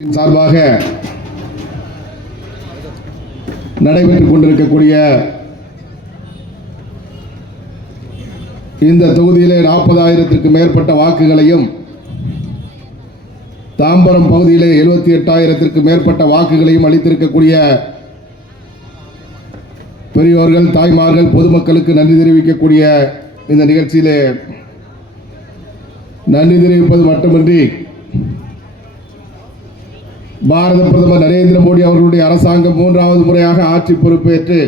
சார்பாக நடைபெற்றுக் கொண்டிருக்கக்கூடிய இந்த தொகுதியிலே 40,000க்கும் மேற்பட்ட வாக்குகளையும், தாம்பரம் பகுதியிலே 78,000க்கும் மேற்பட்ட வாக்குகளையும் அளித்திருக்கக்கூடிய பெரியோர்கள், தாய்மார்கள், பொதுமக்களுக்கு நன்றி தெரிவிக்கக்கூடிய இந்த நிகழ்ச்சியிலே நன்றி தெரிவிப்பது மட்டுமின்றி பாரத பிரதமர் நரேந்திர மோடி அவர்களுடைய அரசாங்கம் 3வது முறையாக ஆட்சி பொறுப்பேற்று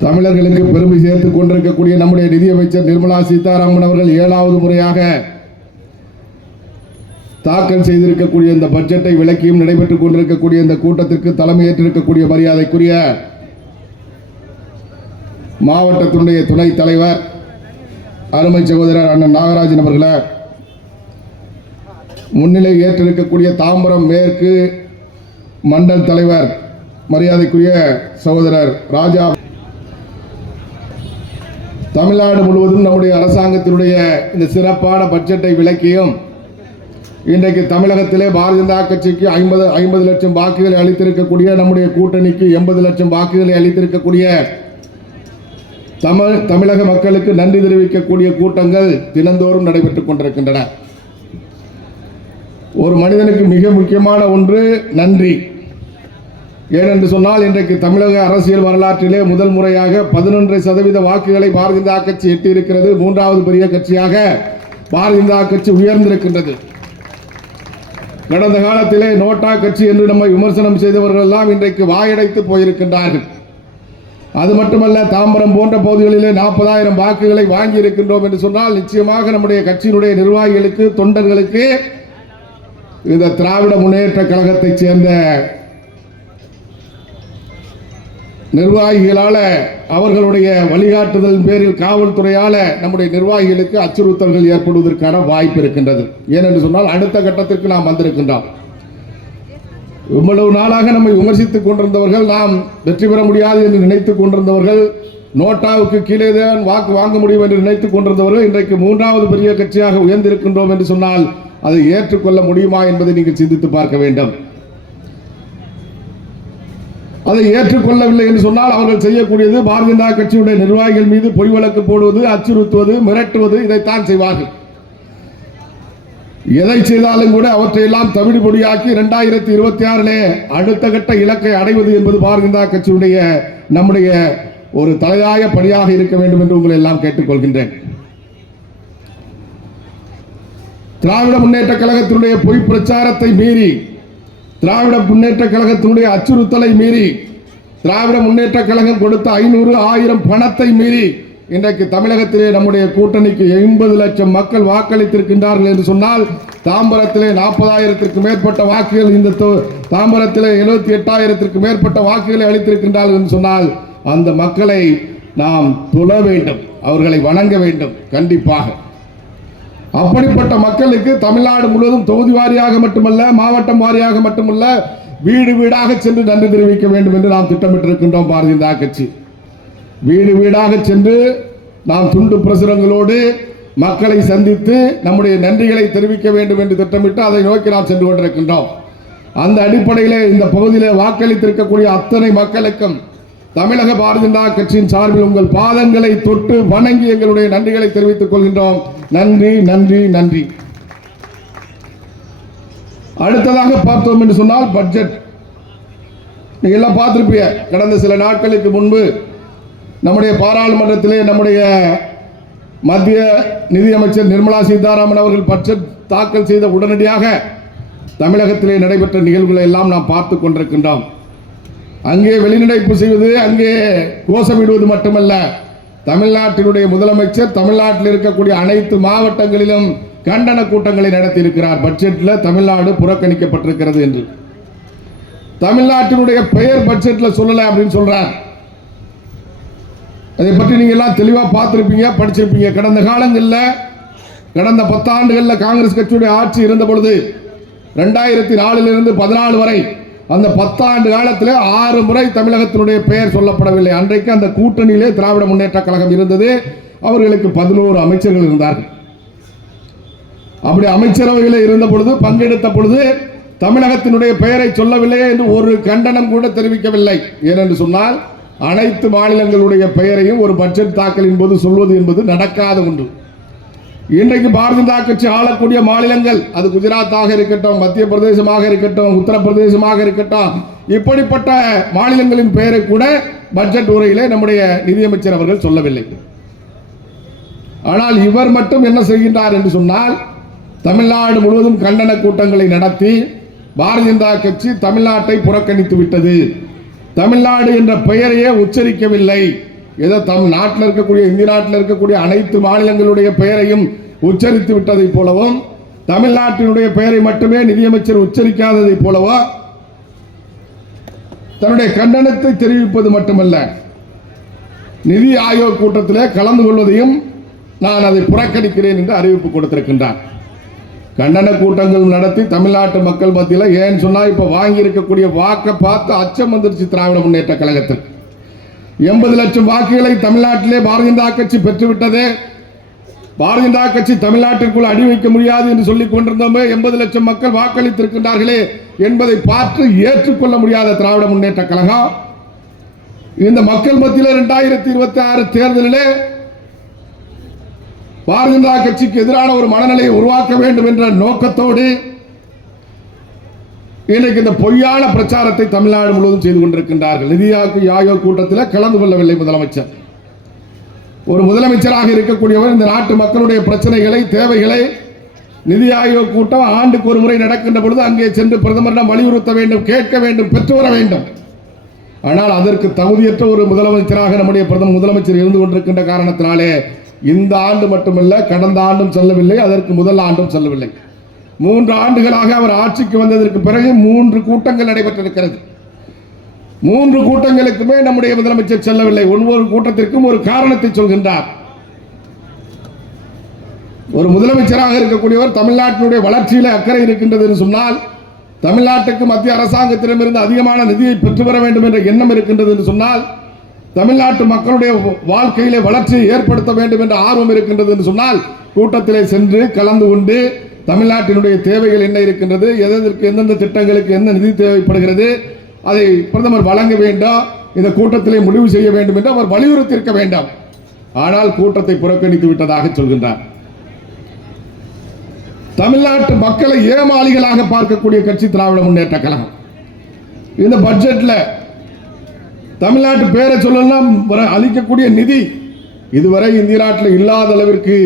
தமிழர்களுக்கு பெருமை சேர்த்துக் கொண்டிருக்கக்கூடிய நம்முடைய நிதியமைச்சர் நிர்மலா சீதாராமன் அவர்கள் 7வது முறையாக தாக்கல் செய்திருக்கக்கூடிய இந்த பட்ஜெட்டை விளக்கியும் நடைபெற்றுக் கொண்டிருக்கக்கூடிய இந்த கூட்டத்திற்கு தலைமையேற்றிருக்கக்கூடிய மரியாதைக்குரிய மாவட்டத்தினுடைய துணைத் தலைவர் அருமை சகோதரர் அண்ணன் நாகராஜன் அவர்களே, முன்னிலை ஏற்றிருக்கக்கூடிய தாம்பரம் மேற்கு மண்டல் தலைவர் மரியாதைக்குரிய சகோதரர் ராஜா, தமிழ்நாடு முழுவதும் நம்முடைய அரசாங்கத்தினுடைய இந்த சிறப்பான பட்ஜெட்டை விளக்கியும் இன்றைக்கு தமிழகத்திலே பாரதிய ஜனதா கட்சிக்கு 50 லட்சம் வாக்குகளை அளித்திருக்கக்கூடிய, நம்முடைய கூட்டணிக்கு 80 லட்சம் வாக்குகளை அளித்திருக்கக்கூடிய தமிழக மக்களுக்கு நன்றி தெரிவிக்கக்கூடிய கூட்டங்கள் தினந்தோறும் நடைபெற்றுக் கொண்டிருக்கின்றன. ஒரு மனிதனுக்கு மிக முக்கியமான ஒன்று நன்றி. ஏனென்று சொன்னால் இன்றைக்கு தமிழக அரசியல் வரலாற்றிலே முதல் முறையாக 11% வாக்குகளை பாரதிய ஜனதா கட்சி எட்டியிருக்கிறது. 3வது பெரிய கட்சியாக பாரதிய ஜனதா கட்சி உயர்ந்திருக்கின்றது. கடந்த காலத்திலே நோட்டா கட்சி என்று நம்மை விமர்சனம் செய்தவர்கள் எல்லாம் இன்றைக்கு வாயடைத்து போயிருக்கின்றார்கள். அது மட்டுமல்ல, தாம்பரம் போன்ற பகுதிகளிலே 40,000 வாக்குகளை வாங்கி இருக்கின்றோம் என்று சொன்னால் நிச்சயமாக நம்முடைய கட்சியினுடைய நிர்வாகிகளுக்கு, தொண்டர்களுக்கு இந்த திராவிட முன்னேற்ற கழகத்தை சேர்ந்த நிர்வாகிகளால, அவர்களுடைய வழிகாட்டுதல் பேரில் காவல்துறையால நம்முடைய நிர்வாகிகளுக்கு அச்சுறுத்தல்கள் ஏற்படுவதற்கான வாய்ப்பு இருக்கின்றது. ஏனென்று சொன்னால் அடுத்த கட்டத்திற்கு நாம் வந்திருக்கின்றோம். இவ்வளவு நாளாக நம்மை விமர்சித்துக் கொண்டிருந்தவர்கள், நாம் வெற்றி பெற முடியாது என்று நினைத்துக் கொண்டிருந்தவர்கள், நோட்டாவுக்கு கீழே தான் வாக்கு வாங்க முடியும் என்று நினைத்துக் கொண்டிருந்தவர்கள் இன்றைக்கு 3வது பெரிய கட்சியாக உயர்ந்திருக்கின்றோம் என்று சொன்னால் அதை ஏற்றுக்கொள்ள முடியுமா என்பதை நீங்கள் சிந்தித்து பார்க்க வேண்டும். அதை ஏற்றுக்கொள்ளவில்லை என்று சொன்னால் அவர்கள் செய்யக்கூடியது பாரதிய ஜனதா கட்சியுடைய நிர்வாகிகள் மீது பொய் வழக்கு போடுவது, அச்சுறுத்துவது, மிரட்டுவது, இதைத்தான் செய்வார்கள். எதை செய்தாலும் கூட அவற்றையெல்லாம் தவிடு பொடியாக்கி 2026 அடுத்த கட்ட இலக்கை அடைவது என்பது பாரதிய ஜனதா கட்சியுடைய நம்முடைய ஒரு தலையாய பணியாக இருக்க வேண்டும் என்று உங்களை எல்லாம் கேட்டுக்கொள்கின்றேன். திராவிட முன்னேற்ற கழகத்தினுடைய பொய் பிரச்சாரத்தை மீறி, திராவிட முன்னேற்ற கழகத்தினுடைய அச்சுறுத்தலை மீறி, திராவிட முன்னேற்ற கழகம் கொடுத்த 500, 1000 பணத்தை மீறி இன்றைக்கு தமிழகத்திலே நம்முடைய கூட்டணிக்கு 80 லட்சம் மக்கள் வாக்களித்திருக்கின்றார்கள் என்று சொன்னால், தாம்பரத்திலே 40,000க்கும் மேற்பட்ட வாக்குகள், இந்த தாம்பரத்திலே 78,000க்கும் மேற்பட்ட வாக்குகளை அளித்திருக்கின்றார்கள் என்று சொன்னால், அந்த மக்களை நாம் தொழ வேண்டும், அவர்களை வணங்க வேண்டும். கண்டிப்பாக அப்படிப்பட்ட மக்களுக்கு தமிழ்நாடு முழுவதும் தொகுதி வாரியாக மட்டுமல்ல, மாவட்டம் வாரியாக மட்டுமல்ல, வீடு வீடாக சென்று நன்றி தெரிவிக்க வேண்டும் என்று நாம் திட்டமிட்டிருக்கின்றோம். பாரதிய ஜனதா கட்சி வீடு வீடாக சென்று நாம் துண்டு பிரசுரங்களோடு மக்களை சந்தித்து நம்முடைய நன்றிகளை தெரிவிக்க வேண்டும் என்று திட்டமிட்டு அதை நோக்கி நாம் சென்று கொண்டிருக்கின்றோம். அந்த அடிப்படையிலே இந்த பகுதியிலே வாக்களித்திருக்கக்கூடிய அத்தனை மக்களுக்கும் தமிழக பாரதிய ஜனதா கட்சியின் சார்பில் உங்கள் பாதங்களை தொட்டு வணங்கி எங்களுடைய நன்றிகளை தெரிவித்துக் கொள்கின்றோம். நன்றி, நன்றி, நன்றி. அடுத்ததாக பார்த்தோம் என்று சொன்னால் பட்ஜெட். நீங்க எல்லாம் பார்த்திருப்பீங்க. கடந்த சில நாட்களுக்கு முன்பு நம்முடைய பாராளுமன்றத்திலே நம்முடைய மத்திய நிதியமைச்சர் நிர்மலா சீதாராமன் அவர்கள் பட்ஜெட் தாக்கல் செய்த உடனடியாக தமிழகத்திலே நடைபெற்ற நிகழ்வுகளை எல்லாம் நாம் பார்த்து கொண்டிருக்கின்றோம். அங்கே வெளிநடப்பு செய்வது, அங்கே கோஷமிடுவது மட்டுமல்ல, தமிழ்நாட்டினுடைய முதலமைச்சர் தமிழ்நாட்டில் இருக்கக்கூடிய அனைத்து மாவட்டங்களிலும் கண்டன கூட்டங்களை நடத்தி இருக்கிறார். பட்ஜெட்டில் தமிழ்நாடு புறக்கணிக்கப்பட்டிருக்கிறது என்று தமிழ்நாட்டினுடைய பெயர் பட்ஜெட்டில் சொல்லல அப்படின்னு சொல்றார். அதை பற்றி நீங்க எல்லாம் தெளிவாக பார்த்திருப்பீங்க, படிச்சிருப்பீங்க. கடந்த காலங்களில், கடந்த 10 ஆண்டுகளில் காங்கிரஸ் கட்சியுடைய ஆட்சி இருந்த பொழுது 2004 14 வரை அந்த 10 ஆண்டு காலத்தில் 6 முறை தமிழகத்தினுடைய பெயர் சொல்லப்படவில்லை. அன்றைக்கு அந்த கூட்டணியிலே திராவிட முன்னேற்ற கழகம் இருந்தது. அவர்களுக்கு 11 அமைச்சர்கள் இருந்தார்கள். அப்படி அமைச்சரவையில் இருந்த பொழுது பங்கெடுத்த பொழுது தமிழகத்தினுடைய பெயரை சொல்லவில்லையே என்று ஒரு கண்டனம் கூட தெரிவிக்கவில்லை. ஏனென்று சொன்னால் அனைத்து மாநிலங்களுடைய பெயரையும் ஒரு பட்ஜெட் தாக்கலின் போது சொல்வது என்பது நடக்காத ஒன்று. இன்றைக்கு பாரதிய ஜனதா கட்சி ஆளக்கூடிய மாநிலங்கள், அது குஜராத்தாக இருக்கட்டும், மத்திய பிரதேசமாக இருக்கட்டும், உத்தரப்பிரதேசமாக இருக்கட்டும், இப்படிப்பட்ட மாநிலங்களின் பெயரை கூட பட்ஜெட் உரையிலே நம்முடைய நிதியமைச்சர் அவர்கள் சொல்லவில்லை. ஆனால் இவர் மட்டும் என்ன செய்கின்றார் என்று சொன்னால், தமிழ்நாடு முழுவதும் கண்டன கூட்டங்களை நடத்தி பாரதிய ஜனதா கட்சி தமிழ்நாட்டை புறக்கணித்து விட்டது, தமிழ்நாடு என்ற பெயரையே உச்சரிக்கவில்லை. ஏதோ நாட்டில் இருக்கக்கூடிய இந்திய நாட்டில் இருக்கக்கூடிய அனைத்து மாநிலங்களுடைய பெயரையும் உச்சரித்து விட்டதை போலவும், தமிழ்நாட்டினுடைய பெயரை மட்டுமே நிதியமைச்சர் உச்சரிக்காததை போலவோ தன்னுடைய கண்டனத்தை தெரிவிப்பது மட்டுமல்ல, நிதி ஆயோக் கூட்டத்திலே கலந்து கொள்வதையும் நான் அதை புறக்கணிக்கிறேன் என்று அறிவிப்பு கொடுத்திருக்கின்றார். கண்டன கூட்டங்கள் நடத்தி தமிழ்நாட்டு மக்கள் மத்தியில் ஏன் சொன்னா இப்ப வாங்கி இருக்கக்கூடிய வாக்கை பார்த்து அச்சம் வந்துருச்சு திராவிட முன்னேற்ற கழகத்திற்கு. 80 லட்சம் வாக்குகளை தமிழ்நாட்டிலே பாரதிய ஜனதா கட்சி பெற்றுவிட்டது. பாரதிய ஜனதா கட்சி தமிழ்நாட்டிற்குள் அடி வைக்க முடியாது என்று சொல்லிக் கொண்டிருந்தோமே, 80 லட்சம் மக்கள் வாக்களித்திருக்கின்றார்களே என்பதை பார்த்து ஏற்றுக்கொள்ள முடியாத திராவிட முன்னேற்ற கழகம் இந்த மக்கள் மத்தியில் 2026 தேர்தலிலே பாரதிய ஜனதா கட்சிக்கு எதிரான ஒரு மனநிலையை உருவாக்க வேண்டும் என்ற நோக்கத்தோடு இன்றைக்கு இந்த பொய்யான பிரச்சாரத்தை தமிழ்நாடு முழுவதும் செய்து கொண்டிருக்கின்றார்கள். நிதி ஆயோக் கூட்டத்தில் கலந்து கொள்ளவில்லை முதலமைச்சர். ஒரு முதலமைச்சராக இருக்கக்கூடியவர் இந்த நாட்டு மக்களுடைய பிரச்சனைகளை, தேவைகளை நிதி ஆயோக் கூட்டம் ஆண்டுக்கு ஒரு முறை நடக்கின்ற பொழுது அங்கே சென்று பிரதமரிடம் வலியுறுத்த வேண்டும், கேட்க வேண்டும், பெற்று வர வேண்டும். ஆனால் அதற்கு தகுதியற்ற ஒரு முதலமைச்சராக நம்முடைய முதலமைச்சர் இருந்து கொண்டிருக்கின்ற காரணத்தினாலே இந்த ஆண்டு மட்டுமல்ல, கடந்த ஆண்டும் செல்லவில்லை, அதற்கு முதல் ஆண்டும் செல்லவில்லை. 3 ஆண்டுகளாக அவர் ஆட்சிக்கு வந்ததற்கு பிறகு 3 கூட்டங்கள் நடைபெற்றிருக்கிறது. 3 கூட்டங்களுக்குமே நம்முடைய முதலமைச்சர் செல்லவில்லை. ஒவ்வொரு கூட்டத்திற்கும் ஒரு காரணத்தை சொல்கின்றார். ஒரு முதலமைச்சராக இருக்கக்கூடியவர் தமிழ்நாட்டினுடைய வளர்ச்சியில அக்கறை இருக்கின்றது என்று சொன்னால், தமிழ்நாட்டுக்கு மத்திய அரசாங்கத்திடமிருந்து அதிகமான நிதியை பெற்று வர வேண்டும் என்ற எண்ணம் இருக்கின்றது என்று சொன்னால், தமிழ்நாட்டு மக்களுடைய வாழ்க்கையிலே வளர்ச்சியை ஏற்படுத்த வேண்டும் என்ற ஆர்வம் இருக்கின்றது என்று சொன்னால், கூட்டத்திலே சென்று கலந்து கொண்டு தமிழ்நாட்டினுடைய தேவைகள் என்ன இருக்கின்றது, எதற்கு எந்தெந்த திட்டங்களுக்கு என்ன நிதி தேவைப்படுகிறது, அதை பிரதமர் வழங்க வேண்டும், இந்த கூட்டத்திலே முடிவு செய்ய வேண்டும் என்று அவர் வலியுறுத்தி இருக்க வேண்டும். ஆனால் கூட்டத்தை புறக்கணித்து விட்டதாக சொல்கின்றார். தமிழ்நாட்டு மக்களை ஏமாளிகளாக பார்க்கக்கூடிய கட்சி திராவிட முன்னேற்ற கழகம். இந்த பட்ஜெட்ல தமிழ்நாட்டு பேரை சொல்லலாம் அளிக்கக்கூடிய நிதி இதுவரை இந்திய நாட்டில் இல்லாத அளவிற்கு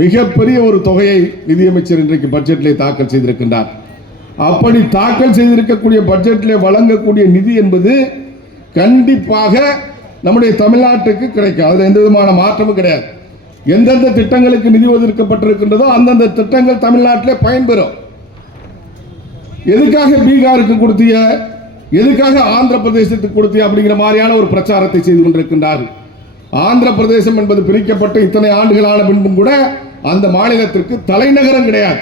மிகப்பெரிய ஒரு தொகையை நிதியமைச்சர் இன்றைக்கு பட்ஜெட்டிலே தாக்கல் செய்திருக்கின்றார். அப்படி தாக்கல் செய்திருக்கக்கூடிய பட்ஜெட்டிலே வழங்கக்கூடிய நிதி என்பது கண்டிப்பாக நம்முடைய தமிழ்நாட்டுக்கு கிடைக்கும். அதில் எந்த விதமான மாற்றமும் கிடையாது. எந்தெந்த திட்டங்களுக்கு நிதி ஒதுக்கப்பட்டிருக்கின்றதோ அந்தந்த திட்டங்கள் தமிழ்நாட்டிலே பயன்பெறும். எதுக்காக பீகாருக்கு கொடுத்திய, எதுக்காக ஆந்திர பிரதேசத்துக்கு கொடுத்திய அப்படிங்கிற மாதிரியான ஒரு பிரச்சாரத்தை செய்து கொண்டிருக்கின்றார்கள். ஆந்திர பிரதேசம் என்பது பிரிக்கப்பட்ட இத்தனை ஆண்டுகளான பின்பும் கூட அந்த மாநிலத்திற்கு தலைநகரம் கிடையாது.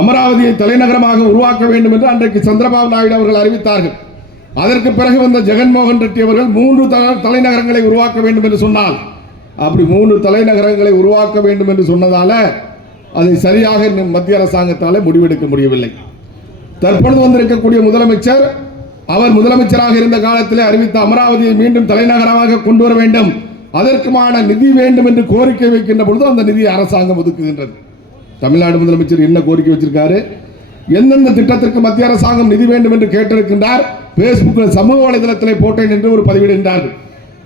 அமராவதியை தலைநகரமாக உருவாக்க வேண்டும் என்று அன்றைக்கு சந்திரபாபு நாயுடு அவர்கள் அறிவித்தார்கள். அதற்கு பிறகு வந்த ஜெகன்மோகன் ரெட்டி அவர்கள் 3 தலைநகரங்களை உருவாக்க வேண்டும் என்று சொன்னால், அப்படி 3 தலைநகரங்களை உருவாக்க வேண்டும் என்று சொன்னதால அதை சரியாக மத்திய அரசாங்கத்தாலே முடிவெடுக்க முடியவில்லை. தற்பொழுது வந்திருக்கக்கூடிய முதலமைச்சர், அவர் முதலமைச்சராக இருந்த காலத்தில் அறிவித்த அமராவதியை மீண்டும் தலைநகரமாக கொண்டு வர வேண்டும், அதற்குமான நிதி வேண்டும் என்று கோரிக்கை வைக்கின்ற பொழுது அந்த நிதியை அரசாங்கம் ஒதுக்குகின்றது. தமிழ்நாடு முதலமைச்சர் என்ன கோரிக்கை வச்சிருக்காரு, எந்தெந்த திட்டத்திற்கு மத்திய அரசாங்கம் நிதி வேண்டும் என்று கேட்டிருக்கின்றார். பேஸ்புக்கில் சமூக வலைதளத்திலே போட்டேன் என்று ஒரு பதிவிடுகின்றார்கள்.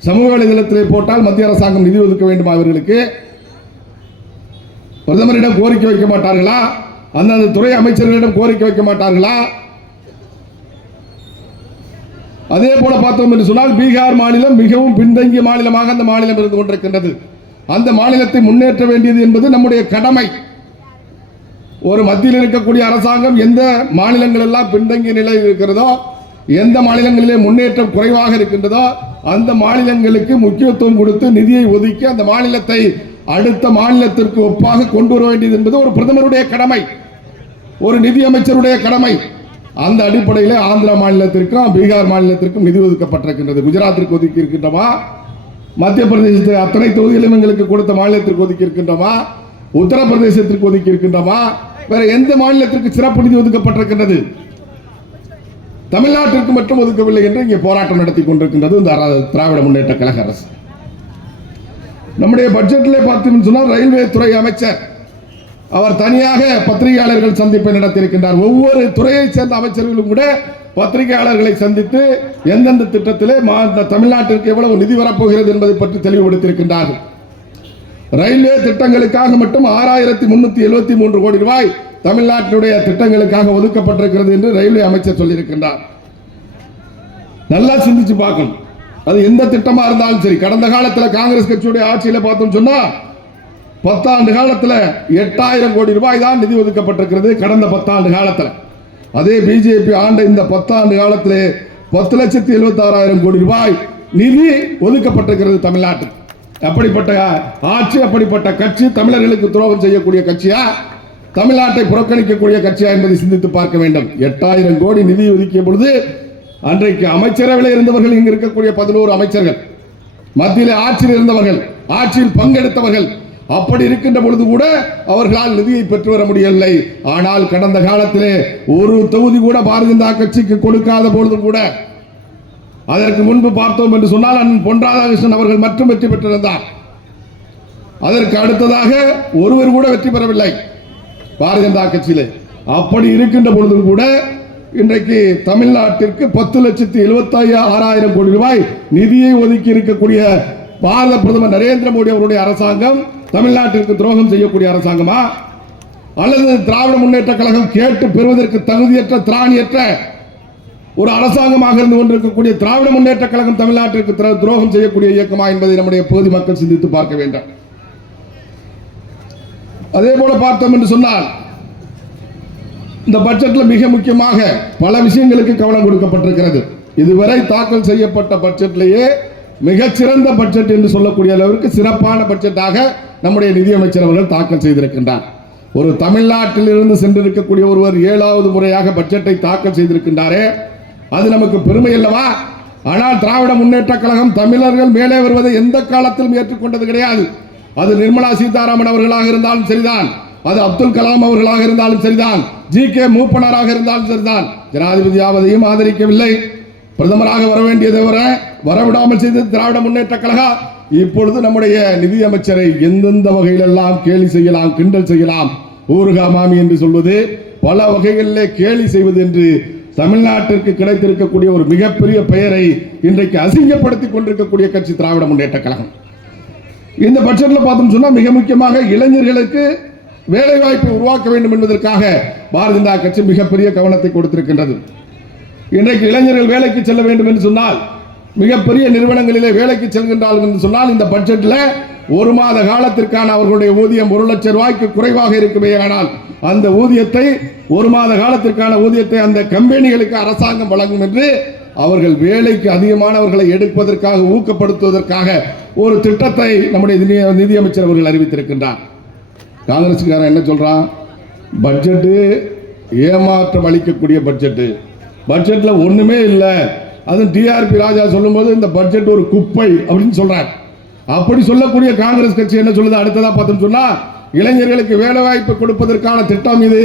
சமூக வலைதளத்திலே போட்டால் மத்திய அரசாங்கம் நிதி ஒதுக்க வேண்டுமா? அவர்களுக்கு பிரதமரிடம் கோரிக்கை வைக்க மாட்டார்களா? அந்தந்த துறை அமைச்சர்களிடம் கோரிக்கை வைக்க மாட்டார்களா? அதே போல பார்த்தோம் என்று சொன்னால், பீகார் மாநிலம் மிகவும் பின்தங்கிய மாநிலமாக அந்த மாநிலம் இருந்து கொண்டிருக்கின்றது. அந்த மாநிலத்தை முன்னேற்ற வேண்டியது என்பது நம்முடைய கடமை. ஒரு மத்தியில் இருக்கக்கூடிய அரசாங்கம் எந்த மாநிலங்கள் எல்லாம் பின்தங்கிய நிலையில் இருக்கிறதோ, எந்த மாநிலங்களிலே முன்னேற்றம் குறைவாக இருக்கின்றதோ அந்த மாநிலங்களுக்கு முக்கியத்துவம் கொடுத்து நிதியை ஒதுக்கி அந்த மாநிலத்தை அடுத்த மாநிலத்திற்கு ஒப்பாக கொண்டு வர வேண்டியது என்பது ஒரு பிரதமருடைய கடமை, ஒரு நிதி அமைச்சருடைய கடமை. அந்த அடிப்படையில் ஆந்திரா மாநிலத்திற்கும் பீகார் மாநிலத்திற்கும் நிதி ஒதுக்கப்பட்டிருக்கின்றது. குஜராத்திற்கு ஒதுக்கி இருக்கின்றோமா? மத்திய பிரதேசத்தில் அத்தனை தொகுதிகளும் எங்களுக்கு கொடுத்த மாநிலத்திற்கு ஒதுக்கி இருக்கின்றோமா? உத்தரப்பிரதேசத்திற்கு ஒதுக்கி இருக்கின்றோமா? வேற எந்த மாநிலத்திற்கு சிறப்பு நிதி ஒதுக்கப்பட்டிருக்கின்றது? தமிழ்நாட்டிற்கு மட்டும் ஒதுக்கவில்லை என்று இங்கே போராட்டம் நடத்தி கொண்டிருக்கின்றது இந்த திராவிட முன்னேற்ற கழக அரசு. நம்முடைய பட்ஜெட்டிலே பார்த்தீங்கன்னு சொன்னால் ரயில்வே துறை அமைச்சர் அவர் தனியாக பத்திரிகையாளர்கள் சந்திப்பை நடத்தியிருக்கின்றார். ஒவ்வொரு துறையை சேர்ந்த அமைச்சர்களும் கூட பத்திரிகையாளர்களை சந்தித்து எந்தெந்த திட்டத்திலே தமிழ்நாட்டிற்கு எவ்வளவு நிதி வரப்போகிறது என்பதை பற்றி தெளிவுபடுத்தியிருக்கின்றார்கள். ரயில்வே திட்டங்களுக்காக மட்டும் 6373 கோடி ரூபாய் தமிழ்நாட்டினுடைய திட்டங்களுக்காக ஒதுக்கப்பட்டிருக்கிறது என்று ரயில்வே அமைச்சர் சொல்லியிருக்கின்றார். நல்லா சிந்திச்சு பார்க்கணும். அது எந்த திட்டமா இருந்தாலும் சரி. கடந்த காலத்தில் காங்கிரஸ் கட்சியுடைய ஆட்சியில் பார்த்தோம் சொன்னா 10 ஆண்டு காலத்தில் 8000 கோடி ரூபாய் தான் நிதி ஒதுக்கப்பட்டிருக்கிறது கடந்த 10 ஆண்டு காலத்தில். அதே பிஜேபி ஆண்ட இந்த 10 ஆண்டு காலத்தில் 10,76,000 கோடி ரூபாய் நிதி ஒதுக்கப்பட்டிருக்கிறது தமிழ்நாட்டில். அப்படிப்பட்ட ஆட்சி, அப்படிப்பட்ட கட்சி தமிழர்களுக்கு துரோகம் செய்யக்கூடிய கட்சியா, தமிழ்நாட்டை புறக்கணிக்கக்கூடிய கட்சியா என்பதை சிந்தித்து பார்க்க வேண்டும். 8000 கோடி நிதி ஒதுக்கிய பொழுது அன்றைக்கு அமைச்சரவையில் இருந்தவர்கள், இங்கு இருக்கக்கூடிய 11 அமைச்சர்கள், மத்தியில் ஆட்சியில் இருந்தவர்கள், ஆட்சியில் பங்கெடுத்தவர்கள், அப்படி இருக்கின்ற பொழுது கூட அவர்களால் நிதியை பெற்று வர முடியவில்லை. ஆனால் கடந்த காலத்திலே ஒரு தொகுதி கூட பாரதிய ஜனதா கட்சிக்கு கொடுக்காத பொழுதும் கூட, அதற்கு முன்பு பார்த்தோம் என்று சொன்னால் அண்ணன் பொன் ராதாகிருஷ்ணன் அவர்கள் மட்டும் வெற்றி பெற்றிருந்தார். அதற்கு அடுத்ததாக ஒருவர் கூட வெற்றி பெறவில்லை பாரதிய ஜனதா கட்சியிலே. அப்படி இருக்கின்ற பொழுதும் கூட இன்றைக்கு தமிழ்நாட்டிற்கு 10,76,000 கோடி ரூபாய் நிதியை ஒதுக்கி இருக்கக்கூடிய பாரத பிரதமர் நரேந்திர மோடி அவருடைய அரசாங்கம் தமிழ்நாட்டிற்கு துரோகம் செய்யக்கூடிய அரசாங்கமா, அல்லது திராவிட முன்னேற்ற கழகம் கேட்டு பெறுவதற்கு தகுதியற்ற, திராணியற்ற ஒரு அரசாங்கமாக இருந்து கொண்டிருக்கக்கூடிய திராவிட முன்னேற்ற கழகம் தமிழ்நாட்டிற்கு துரோகம் செய்யக்கூடிய இயக்கமா என்பதை நம்முடைய பகுதி மக்கள் சிந்தித்து பார்க்க வேண்டும். அதே போல பார்த்தோம் என்று சொன்னால் இந்த பட்ஜெட்டில் மிக முக்கியமாக பல விஷயங்களுக்கு கவனம் கொடுக்கப்பட்டிருக்கிறது. இதுவரை தாக்கல் செய்யப்பட்ட பட்ஜெட்லேயே மிகச்சிறந்த பட்ஜெட் என்று சொல்லக்கூடிய அளவிற்கு சிறப்பான பட்ஜெட்டாக நம்முடைய நிதியமைச்சர் அவர்கள் தாக்கல் செய்திருக்கின்றார். ஒரு தமிழ்நாட்டில் இருந்து சென்றிருக்கக்கூடிய ஒருவர் 7வது முறையாக பட்ஜெட்டை தாக்கல் செய்திருக்கின்றாரே, அது நமக்கு பெருமை அல்லவா? ஆனால் திராவிட முன்னேற்ற கழகம் தமிழர்கள் மேலே வருவதை எந்த காலத்திலும் ஏற்றுக்கொண்டது கிடையாது. அது நிர்மலா சீதாராமன் அவர்களாக இருந்தாலும் சரிதான், அது அப்துல் கலாம் அவர்களாக இருந்தாலும் சரிதான், GK மூப்பனாராக இருந்தாலும் சரிதான். ஜனாதிபதியாவதையும் ஆதரிக்கவில்லை. பிரதமராக வர வேண்டியதை வரவிடாமல் செய்த திராவிட முன்னேற்ற கழகம் இப்பொழுது நம்முடைய நிதியமைச்சரை எந்தெந்த வகையிலெல்லாம் கேலி செய்யலாம், கிண்டல் செய்யலாம், ஊருகா மாமி என்று சொல்வது, பல வகைகளிலே கேலி செய்வது என்று தமிழ்நாட்டிற்கு கிடைத்திருக்கக்கூடிய ஒரு மிகப்பெரிய பெயரை இன்றைக்கு அசிங்கப்படுத்திக் கொண்டிருக்கக்கூடிய கட்சி திராவிட முன்னேற்ற கழகம். இந்த பட்ஜெட்டில் பார்த்தோம் சொன்னா மிக முக்கியமாக இளைஞர்களுக்கு வேலை வாய்ப்பை உருவாக்க வேண்டும் என்பதற்காக பாரதிய ஜனதா கட்சி மிகப்பெரிய கவனத்தை கொடுத்திருக்கின்றது. இன்றைக்கு இளைஞர்கள் வேலைக்கு செல்ல வேண்டும் என்று சொன்னால், மிகப்பெரிய நிறுவனங்களிலே வேலைக்கு செல்கின்றார்கள் என்று சொன்னால், இந்த பட்ஜெட்டில் 1 மாத காலத்திற்கான அவர்களுடைய ஊதியம் 1 லட்சம் ரூபாய்க்கு குறைவாக இருக்குமே. ஆனால் அந்த ஊதியத்தை 1 மாத காலத்திற்கான ஊதியத்தை அந்த கம்பெனிகளுக்கு அரசாங்கம் வழங்கும் என்று அவர்கள் வேலைக்கு அதிகமானவர்களை எடுப்பதற்காக, ஊக்கப்படுத்துவதற்காக ஒரு திட்டத்தை நம்முடைய நிதியமைச்சர் அவர்கள் அறிவித்திருக்கின்றார். காங்கிரஸ்காரன் என்ன சொல்றான்? பட்ஜெட்டு ஏமாற்றம் அளிக்கக்கூடிய பட்ஜெட்ல ஒண்ணுமே இல்லை. அதுவும் டிஆர்பி ராஜா சொல்லும்போது இந்த பட்ஜெட் ஒரு குப்பை அப்படின்னு சொல்றார். அப்படி சொல்லக்கூடிய காங்கிரஸ் கட்சி என்ன சொல்லுது? அடுத்ததா பார்த்தோம் சொன்னா, இளைஞர்களுக்கு வேலை வாய்ப்பு கொடுப்பதற்கான திட்டம் இது.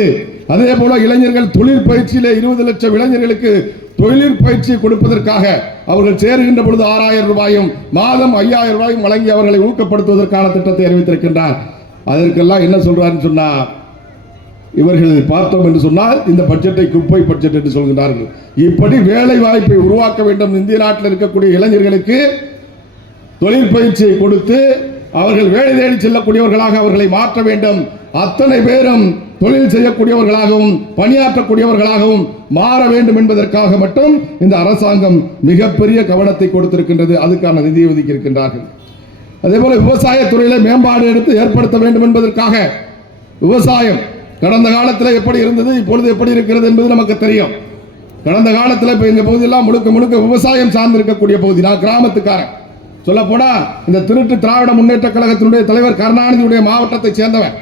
அதே போல இளைஞர்கள் தொழில் பயிற்சியில 20 லட்சம் இளைஞர்களுக்கு தொழில் பயிற்சி கொடுப்பதற்காக அவர்கள் சேருகின்ற பொழுது 6000 ரூபாயும் மாதம் 5000 ரூபாயும் வழங்கி அவர்களை ஊக்கப்படுத்துவதற்கான திட்டத்தை அறிவித்திருக்கின்றார். அதற்கெல்லாம் என்ன சொல்றாருன்னு சொன்னா, இவர்கள் பார்த்தோம் என்று சொன்னால் இந்த பட்ஜெட்டை குப்பை பட்ஜெட் என்று சொல்கிறார்கள். இப்படி வேலை வாய்ப்பை உருவாக்க வேண்டும், இந்திய நாட்டில் இருக்கக்கூடிய இளைஞர்களுக்கு தொழில் பயிற்சியை கொடுத்து அவர்கள் வேலை தேடி செல்லக்கூடியவர்களாக அவர்களை மாற்ற வேண்டும். அத்தனை பேரும் தொழில் செய்யக்கூடியவர்களாகவும் பணியாற்றக்கூடியவர்களாகவும் மாற வேண்டும் என்பதற்காக மட்டும் இந்த அரசாங்கம் மிகப்பெரிய கவனத்தை கொடுத்திருக்கின்றது. அதுக்கான நிதியை ஒதுக்கி இருக்கின்றார்கள். அதே போல விவசாயத்துறையில மேம்பாடு எடுத்து ஏற்படுத்த வேண்டும் என்பதற்காக, விவசாயம் கடந்த காலத்தில் எப்படி இருந்தது, இப்பொழுது எப்படி இருக்கிறது என்பது நமக்கு தெரியும். கடந்த காலத்தில் இப்போ எங்கள் பகுதியெல்லாம் முழுக்க முழுக்க விவசாயம் சார்ந்திருக்கக்கூடிய பகுதி. நான் கிராமத்துக்காரன். சொல்ல போனா இந்த திருட்டு திராவிட முன்னேற்ற கழகத்தினுடைய தலைவர் கருணாநிதியுடைய மாவட்டத்தை சேர்ந்தவன்.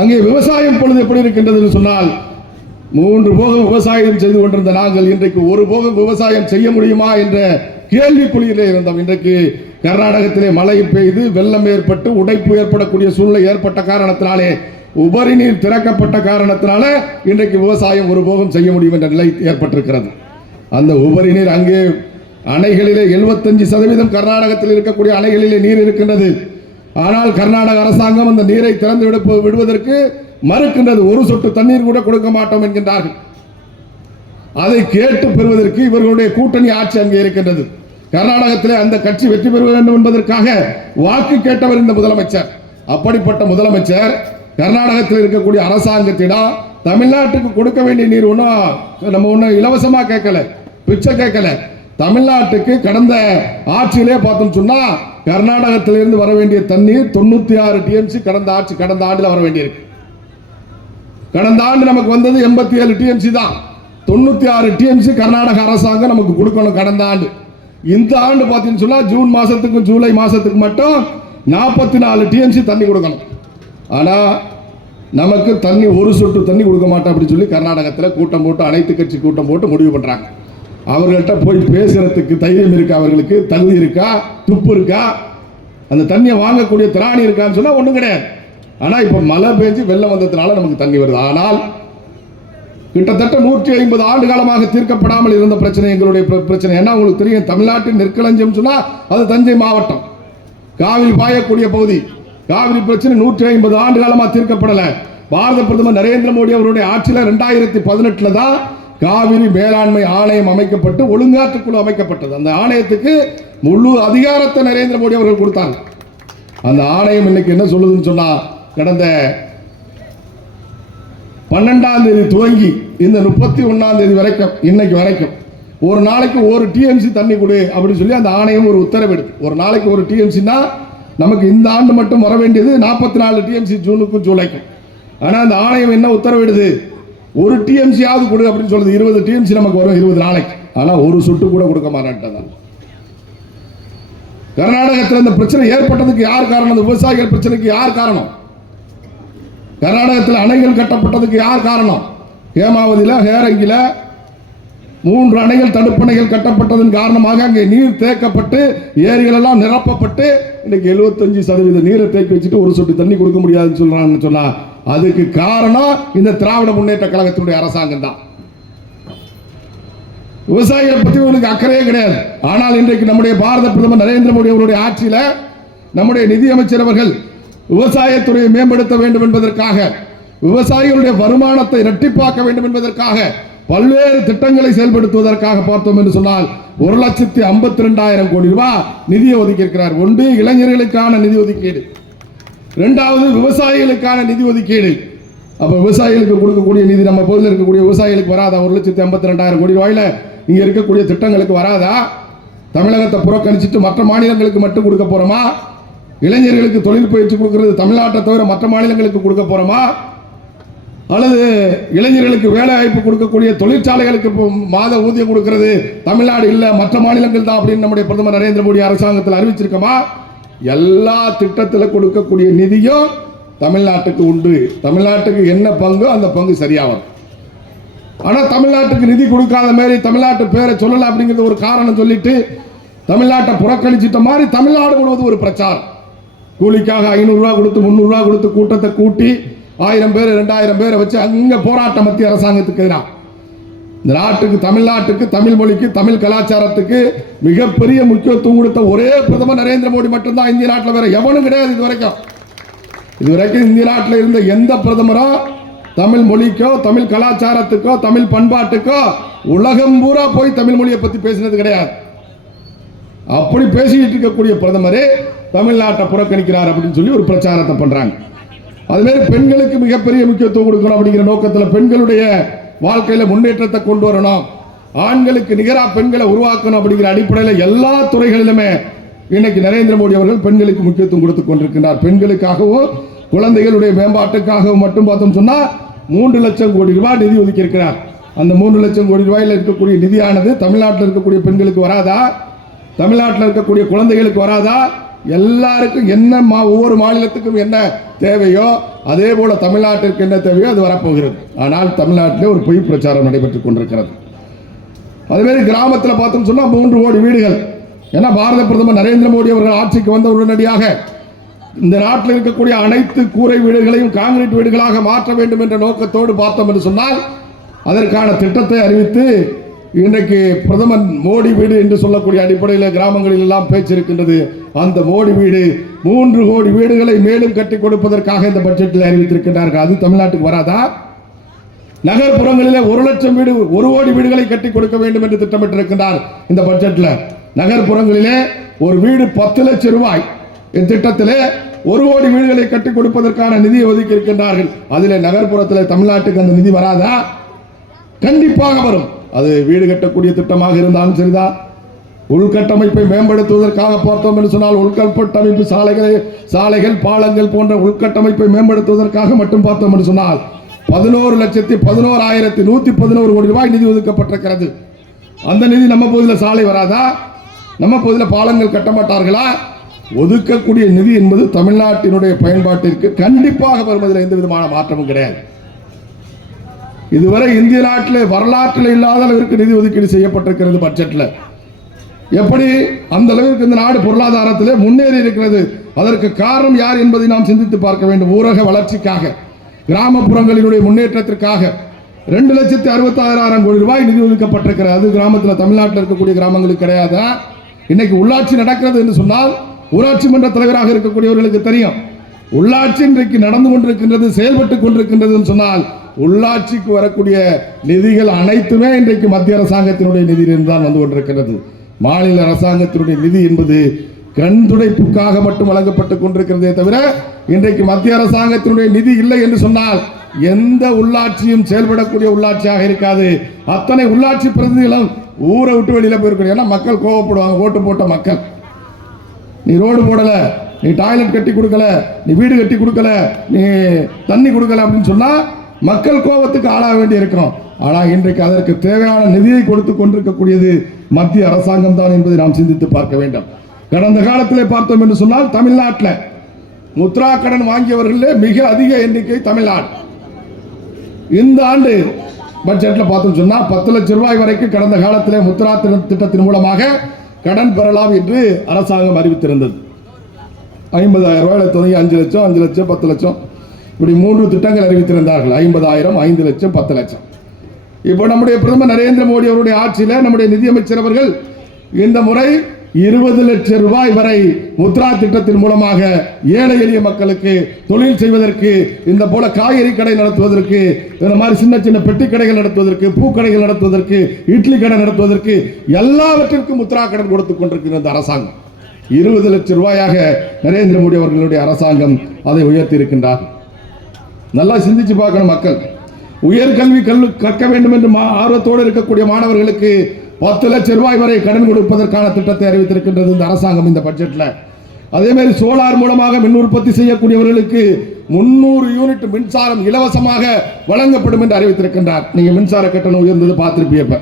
அங்கே விவசாயம் பொழுது எப்படி இருக்கின்றது சொன்னால், 3 போகம் விவசாயம் செய்து கொண்டிருந்த நாங்கள் இன்றைக்கு 1 போகம் விவசாயம் செய்ய முடியுமா என்ற கேள்விக்குறியிலே இருந்தோம். இன்றைக்கு கர்நாடகத்திலே மழை பெய்து வெள்ளம் ஏற்பட்டு உடைப்பு ஏற்படக்கூடிய சூழ்நிலை ஏற்பட்ட காரணத்தினாலே உபரி நீர் திறக்கப்பட்ட காரணத்தினால இன்றைக்கு விவசாயம் ஒருபோகம் செய்ய முடியும் என்ற நிலை ஏற்பட்டிருக்கிறது. அந்த உபரி நீர் அங்கே அணைகளிலே 75% கர்நாடகத்தில் இருக்கக்கூடிய அணைகளிலே நீர் இருக்கின்றது. ஆனால் கர்நாடக அரசாங்கம் அந்த நீரை திறந்து விடுவதற்கு மறுக்கின்றது. ஒரு சொட்டு தண்ணீர் கூட கொடுக்க மாட்டோம் என்கின்றார்கள். அதை கேட்டு பெறுவதற்கு இவர்களுடைய கூட்டணி ஆட்சி அங்கே இருக்கின்றது. கர்நாடகத்திலே அந்த கட்சி வெற்றி பெற வேண்டும் என்பதற்காக வாக்கு கேட்டவர் இந்த முதலமைச்சர். அப்படிப்பட்ட முதலமைச்சர் கர்நாடகத்தில் இருக்கக்கூடிய அரசாங்கத்திடம் தமிழ்நாட்டுக்கு கொடுக்க வேண்டிய நீர் ஒன்றும் இலவசமா கேட்கல, பிச்சை கேட்கல. தமிழ்நாட்டுக்கு கடந்த ஆட்சியிலே பார்த்தோம் சொன்னா கர்நாடகத்திலிருந்து வர வேண்டிய தண்ணீர் 96 டிஎம்சி கடந்த ஆண்டுல வர வேண்டியிருக்கு. கடந்த ஆண்டு நமக்கு வந்தது 87 டிஎம்சி தான். 96 டிஎம்சி கர்நாடக அரசாங்கம் நமக்கு கொடுக்கணும் கடந்த ஆண்டு. இந்த ஆண்டு பார்த்தீங்கன்னு சொன்னா ஜூன் மாசத்துக்கும் ஜூலை மாசத்துக்கு மட்டும் 44 டிஎம்சி தண்ணி கொடுக்கணும். ஆனா நமக்கு தண்ணி ஒரு சொட்டு தண்ணி கொடுக்க மாட்டோம் அப்படின்னு சொல்லி கர்நாடகத்தில் கூட்டம் போட்டு அனைத்து கட்சி கூட்டம் போட்டு முடிவு பண்றாங்க. அவர்கள்ட்ட போய் பேசுறதுக்கு தைரியம் இருக்கா? அவர்களுக்கு தகுதி இருக்கா? துப்பு இருக்கா? அந்த தண்ணியை வாங்கக்கூடிய திராணி இருக்கான்னு சொன்னா ஒண்ணும் கிடையாது. ஆனா இப்ப மழை பெஞ்சு வெள்ளம் வந்ததுனால நமக்கு தண்ணி வருது. ஆனால் கிட்டத்தட்ட 150 ஆண்டு காலமாக தீர்க்கப்படாமல் இருந்த பிரச்சனை எங்களுடைய பிரச்சனை. என்ன உங்களுக்கு தெரியும், தமிழ்நாட்டின் நெற்களஞ்சியம் சொன்னா அது தஞ்சை மாவட்டம், காவிரி பாயக்கூடிய பகுதி. காவிரி பிரச்சனை 150 ஆண்டு காலமா தீர்க்கப்படல. பாரத பிரதமர் நரேந்திர மோடி அவருடைய ஆட்சியில் 2018 தான் காவிரி மேலாண்மை ஆணையம் அமைக்கப்பட்டு ஒழுங்காற்றுக்குழு அமைக்கப்பட்டது. அந்த ஆணையத்துக்கு முழு அதிகாரத்தை நரேந்திர மோடி அவர்கள் கொடுத்தாங்க. அந்த ஆணையம் இன்னைக்கு என்ன சொல்லுதுன்னு சொன்னா, கடந்த 12ஆம் தேதி துவங்கி இந்த 31ஆம் தேதி வரைக்கும் இன்னைக்கு வரைக்கும் ஒரு நாளைக்கு 1 டிஎம்சி தண்ணி கொடு அப்படின்னு சொல்லி அந்த ஆணையம் ஒரு உத்தரவிடுது. ஒரு நாளைக்கு 1 டிஎம்சினா நமக்கு இந்த ஆண்டு மட்டும் வர வேண்டியது 44 டிஎம்சி ஜூனுக்கும் ஜூலைக்கும். ஆனா அந்த ஆணையம் என்ன உத்தரவிடுது, 1 டிஎம்சியாவது கொடு அப்படின்னு சொல்லுது. 20 டிஎம்சி நமக்கு வரும் 20 நாளைக்கு. ஆனா ஒரு சொட்டு கூட கொடுக்க மாட்டேன். கர்நாடகத்தில் இந்த பிரச்சனை ஏற்பட்டதுக்கு யார் காரணம்? விவசாயிகள் பிரச்சனைக்கு யார் காரணம்? கர்நாடகத்தில் அணைகள் கட்டப்பட்டதுக்கு யார் காரணம்? ஹேமாவதியில ஹேரங்கில 3 அணைகள் தடுப்பணைகள் கட்டப்பட்டதன் காரணமாக அங்கே நீர் தேக்கப்பட்டு ஏரிகள் எல்லாம் நிரப்பப்பட்டு இன்னைக்கு 75% நீரை தேக்கி வச்சுட்டு ஒரு சொட்டு தண்ணி கொடுக்க முடியாதுன்னு சொல்றான்னு சொன்னா அதுக்கு காரணம் இந்த திராவிட முன்னேற்ற கழகத்தினுடைய அரசாங்கம் தான். விவசாயிகளை பத்தி உங்களுக்கு அக்கறையே கிடையாது. ஆனால் இன்றைக்கு நம்முடைய பாரத பிரதமர் நரேந்திர மோடி அவருடைய ஆட்சியில நம்முடைய நிதியமைச்சர் அவர்கள் விவசாயத்துறையை மேம்படுத்த வேண்டும் என்பதற்காக, விவசாயிகளுடைய வருமானத்தை இரட்டிப்பாக்க வேண்டும் என்பதற்காக பல்வேறு திட்டங்களை செயல்படுத்துவதற்காக பார்த்தோம் என்று சொன்னால் 1,52,000 கோடி ரூபாய் நிதியை ஒதுக்கி இருக்கிறார். ஒன்று இளைஞர்களுக்கான நிதி ஒதுக்கீடு, இரண்டாவது விவசாயிகளுக்கான நிதி ஒதுக்கீடு. அப்ப விவசாயிகளுக்கு கொடுக்கக்கூடிய நிதி நம்ம பகுதியில் இருக்கக்கூடிய விவசாயிகளுக்கு வராதா? 1,52,000 கோடி ரூபாயில இங்க இருக்கக்கூடிய திட்டங்களுக்கு வராதா? தமிழகத்தை புறக்கணிச்சிட்டு மற்ற மாநிலங்களுக்கு மட்டும் கொடுக்க போறோமா? இளைஞர்களுக்கு தொழில் பயிற்சி கொடுக்கிறது தமிழ்நாட்டை தவிர மற்ற மாநிலங்களுக்கு கொடுக்க போறோமா? அல்லது இளைஞர்களுக்கு வேலை வாய்ப்பு கொடுக்கக்கூடிய தொழிற்சாலைகளுக்கு மாத ஊதியம் கொடுக்கிறது தமிழ்நாடு இல்ல மற்ற மாநிலங்கள் தான் அப்படின்னு நம்முடைய பிரதமர் நரேந்திர மோடி அரசாங்கத்தில் அறிவிச்சிருக்கோமா? எல்லா திட்டத்தில் கொடுக்கக்கூடிய நிதியும் தமிழ்நாட்டுக்கு உண்டு. தமிழ்நாட்டுக்கு என்ன பங்கு அந்த பங்கு சரியாகும். ஆனா தமிழ்நாட்டுக்கு நிதி கொடுக்காத மாதிரி தமிழ்நாட்டு பேரை சொல்லல அப்படிங்கிறது ஒரு காரணம் சொல்லிட்டு தமிழ்நாட்டை புறக்கணிச்சிட்ட மாதிரி தமிழ்நாடு முழுவதும் ஒரு பிரச்சாரம். கூலிக்காக 500 ரூபாய் கொடுத்து 300 ரூபாய் கொடுத்து கூட்டத்தை கூட்டி 1000 பேர் 2000 பேரை வச்சு அங்க போராட்டம் மத்திய அரசாங்கத்துக்கு எதிராக. இந்த நாட்டுக்கு தமிழ்நாட்டுக்கு தமிழ் மொழிக்கு தமிழ் கலாச்சாரத்துக்கு மிகப்பெரிய முக்கியத்துவம் கொடுத்த ஒரே பிரதமர் நரேந்திர மோடி மட்டும்தான் இந்திய நாட்டில், வேற எவனும் கிடையாது. இதுவரைக்கும் இந்திய நாட்டில் இருந்த எந்த பிரதமரும் தமிழ் மொழிக்கோ தமிழ் கலாச்சாரத்துக்கோ தமிழ் பண்பாட்டுக்கோ உலகம் பூரா போய் தமிழ் மொழியை பத்தி பேசினது கிடையாது. அப்படி பேசிக்கிட்டு இருக்கக்கூடிய பிரதமரே தமிழ்நாட்டை புறக்கணிக்கிறார் அப்படின்னு சொல்லி ஒரு பிரச்சாரத்தை பண்றாங்க. அதுமாதிரி பெண்களுக்கு மிகப்பெரிய முக்கியத்துவம் கொடுக்கணும் அப்படிங்கிற நோக்கத்தில் பெண்களுடைய வாழ்க்கையில முன்னேற்றத்தை கொண்டு வரணும், ஆண்களுக்கு நிகராக பெண்களை உருவாக்கணும் அப்படிங்கிற அடிப்படையில் எல்லா துறைகளிலுமே இன்னைக்கு நரேந்திர மோடி அவர்கள் பெண்களுக்கு முக்கியத்துவம் கொடுத்து கொண்டிருக்கிறார். பெண்களுக்காகவும் குழந்தைகளுடைய மேம்பாட்டுக்காகவும் மட்டும் பார்த்தோம் சொன்னா 3 லட்சம் கோடி ரூபாய் நிதி ஒதுக்கி இருக்கிறார். அந்த 3 லட்சம் கோடி ரூபாயில் இருக்கக்கூடிய நிதியானது தமிழ்நாட்டில் இருக்கக்கூடிய பெண்களுக்கு வராதா? தமிழ்நாட்டில் இருக்கக்கூடிய குழந்தைகளுக்கு வராதா? எல்லாருக்கும் என்ன ஒவ்வொரு மாநிலத்துக்கும் என்ன தேவையோ அதே போல தமிழ்நாட்டிற்கு என்ன தேவையோ அது வரப்போகிறது. ஆனால் தமிழ்நாட்டிலே ஒரு பொய் பிரச்சாரம் நடைபெற்றுக் கொண்டிருக்கிறது. அதே மாதிரி கிராமத்தில் பார்த்தோம் சொன்னா 3 கோடி வீடுகள் ஏன்னா பாரத பிரதமர் நரேந்திர மோடி அவர்கள் ஆட்சிக்கு வந்த உடனடியாக இந்த நாட்டில் இருக்கக்கூடிய அனைத்து கூரை வீடுகளையும் கான்கிரீட் வீடுகளாக மாற்ற வேண்டும் என்ற நோக்கத்தோடு பார்த்தோம் என்று சொன்னால் அதற்கான திட்டத்தை அறிவித்து இன்றைக்கு பிரதமர் மோடி வீடு என்று சொல்லக்கூடிய அடிப்படையில் கிராமங்களில் எல்லாம் பேச்சு இருக்கின்றது. அந்த மோடி வீடு 3 கோடி வீடுகளை மேலும் கட்டி கொடுப்பதற்காக இந்த பட்ஜெட்டில் அறிவித்திருக்கிறார்கள். அது தமிழ்நாட்டுக்கு வராதா? நகர்ப்புறங்களிலே 1 லட்சம் வீடு 1 கோடி வீடுகளை கட்டி கொடுக்க வேண்டும் என்று திட்டமிட்டிருக்கிறார் இந்த பட்ஜெட்டில். நகர்ப்புறங்களிலே ஒரு வீடு 10 லட்சம் ரூபாய் இத்திட்டத்திலே 1 கோடி வீடுகளை கட்டி கொடுப்பதற்கான நிதியை ஒதுக்கி இருக்கின்றார்கள். அதிலே நகர்ப்புறத்தில் தமிழ்நாட்டுக்கு அந்த நிதி வராதா? கண்டிப்பாக வரும். அது வீடு கட்டக்கூடிய திட்டமாக இருந்தாலும் சரிதான், உள்கட்டமைப்பை மேம்படுத்துவதற்காக பார்த்தோம் என்று சொன்னால் உள்கட்டமைப்பு சாலைகள் பாலங்கள் போன்ற உள்கட்டமைப்பை மேம்படுத்துவதற்காக மட்டும் பார்த்தோம் என்று சொன்னால் 11,11,111 கோடி ரூபாய் நிதி ஒதுக்கப்பட்டிருக்கிறது. அந்த நிதி நம்ம பகுதியில் சாலை வராதா? நம்ம பகுதியில் பாலங்கள் கட்ட மாட்டார்களா? ஒதுக்கக்கூடிய நிதி என்பது தமிழ்நாட்டினுடைய பயன்பாட்டிற்கு கண்டிப்பாக வருவதில் எந்த விதமான மாற்றமும் கிடையாது. இதுவரை இந்திய நாட்டில் வரலாற்றில் இல்லாத அளவிற்கு நிதி ஒதுக்கீடு செய்யப்பட்டிருக்கிறது பட்ஜெட்டில். எப்படி அந்த அளவிற்கு இந்த நாடு பொருளாதாரத்திலே முன்னேறி இருக்கிறது? அதற்கு காரணம் யார் என்பதை நாம் சிந்தித்து பார்க்க வேண்டும். ஊரக வளர்ச்சிக்காக, கிராமப்புறங்களினுடைய முன்னேற்றத்திற்காக 2,66,000 கோடி ரூபாய் நிதி ஒதுக்கப்பட்டிருக்கிறது. அது கிராமத்தில் தமிழ்நாட்டில் இருக்கக்கூடிய கிராமங்களுக்கு கிடையாதா? இன்னைக்கு உள்ளாட்சி நடக்கிறது என்று சொன்னால் ஊராட்சி மன்ற தலைவராக இருக்கக்கூடியவர்களுக்கு தெரியும். உள்ளாட்சி இன்றைக்கு நடந்து கொண்டிருக்கின்றது, செயல்பட்டுக் கொண்டிருக்கின்றது சொன்னால் உள்ளாட்சிக்கு வரக்கூடிய நிதிகள் அனைத்துமே இன்றைக்கு மத்திய அரசாங்கத்தினுடைய நிதியிலிருந்து தான் வந்து கொண்டிருக்கிறது. மாநில அரசாங்கத்தினுடைய நிதி என்பது கண் துடைப்புக்காக மட்டும் வழங்கப்பட்டுக் கொண்டிருக்கிறதே தவிர இன்றைக்கு மத்திய அரசாங்கத்தினுடைய நிதி இல்லை என்று சொன்னால் எந்த உள்ளாட்சியும் செயல்படக்கூடிய உள்ளாட்சியாக இருக்காது. அத்தனை உள்ளாட்சி பிரதிநிதிகளும் ஊரை விட்டு வெளியில போயிருக்கணும். ஏன்னா மக்கள் கோவப்படுவாங்க. ஓட்டு போட்ட மக்கள், நீ ரோடு போடல, நீ டாய்லெட் கட்டி கொடுக்கல, நீ வீடு கட்டி கொடுக்கல, நீ தண்ணி கொடுக்கல அப்படின்னு சொன்னா மக்கள் கோபத்துக்கு ஆளாக வேண்டி இருக்கிறோம். ஆனால் இன்றைக்கு அதற்கு தேவையான நிதியை கொடுத்து கொண்டிருக்கக்கூடியது மத்திய அரசாங்கம் தான் என்பதை நாம் சிந்தித்து பார்க்க வேண்டும். கடந்த காலத்திலே பார்த்தோம் என்று சொன்னால் தமிழ்நாட்டில் முத்ரா கடன் வாங்கியவர்களே மிக அதிக எண்ணிக்கை தமிழ்நாடு. இந்த ஆண்டு பட்ஜெட்டில் பார்த்தோம் சொன்னால் 10 லட்சம் ரூபாய் வரைக்கும் கடந்த காலத்திலே முத்ரா திட்டத்தின் மூலமாக கடன் பெறலாம் என்று அரசாங்கம் அறிவித்திருந்தது. 50,000 ரூபாய் தொடங்கி 5 லட்சம் 5 லட்சம் 10 லட்சம் இப்படி 3 திட்டங்கள் அறிவித்திருந்தார்கள். 50,000, 5 லட்சம், 10 லட்சம். இப்போ நம்முடைய பிரதமர் நரேந்திர மோடி அவருடைய ஆட்சியில் நம்முடைய நிதியமைச்சர் அவர்கள் இந்த முறை 20 லட்சம் ரூபாய் வரை முத்ரா திட்டத்தின் மூலமாக ஏழை எளிய மக்களுக்கு தொழில் செய்வதற்கு, இந்த போல காய்கறி கடை நடத்துவதற்கு, இந்த மாதிரி சின்ன சின்ன பெட்டி கடைகள் நடத்துவதற்கு, பூக்கடைகள் நடத்துவதற்கு, இட்லி கடை நடத்துவதற்கு எல்லாவற்றிற்கும் முத்ரா கடன் கொடுத்துக் கொண்டிருக்கிற அரசாங்கம் 20 லட்சம் ரூபாயாக நரேந்திர மோடி அவர்களுடைய அரசாங்கம் அதை உயர்த்தி இருக்கின்றார். நல்லா சிந்திச்சு பார்க்கணும். மக்கள் உயர்கல்வி கற்க வேண்டும் என்று ஆர்வத்தோடு இருக்கக்கூடிய மாணவர்களுக்கு 10 லட்சம் ரூபாய் வரை கடன் கொடுப்பதற்கான திட்டத்தை அறிவித்திருக்கின்றது இந்த அரசாங்கம் இந்த பட்ஜெட்டில். அதே மாதிரி சோலார் மூலமாக மின் உற்பத்தி செய்யக்கூடியவர்களுக்கு 300 யூனிட் மின்சாரம் இலவசமாக வழங்கப்படும் என்று அறிவித்திருக்கின்றார். நீங்க மின்சார கட்டணம் உயர்ந்தது பார்த்திருப்பீங்க.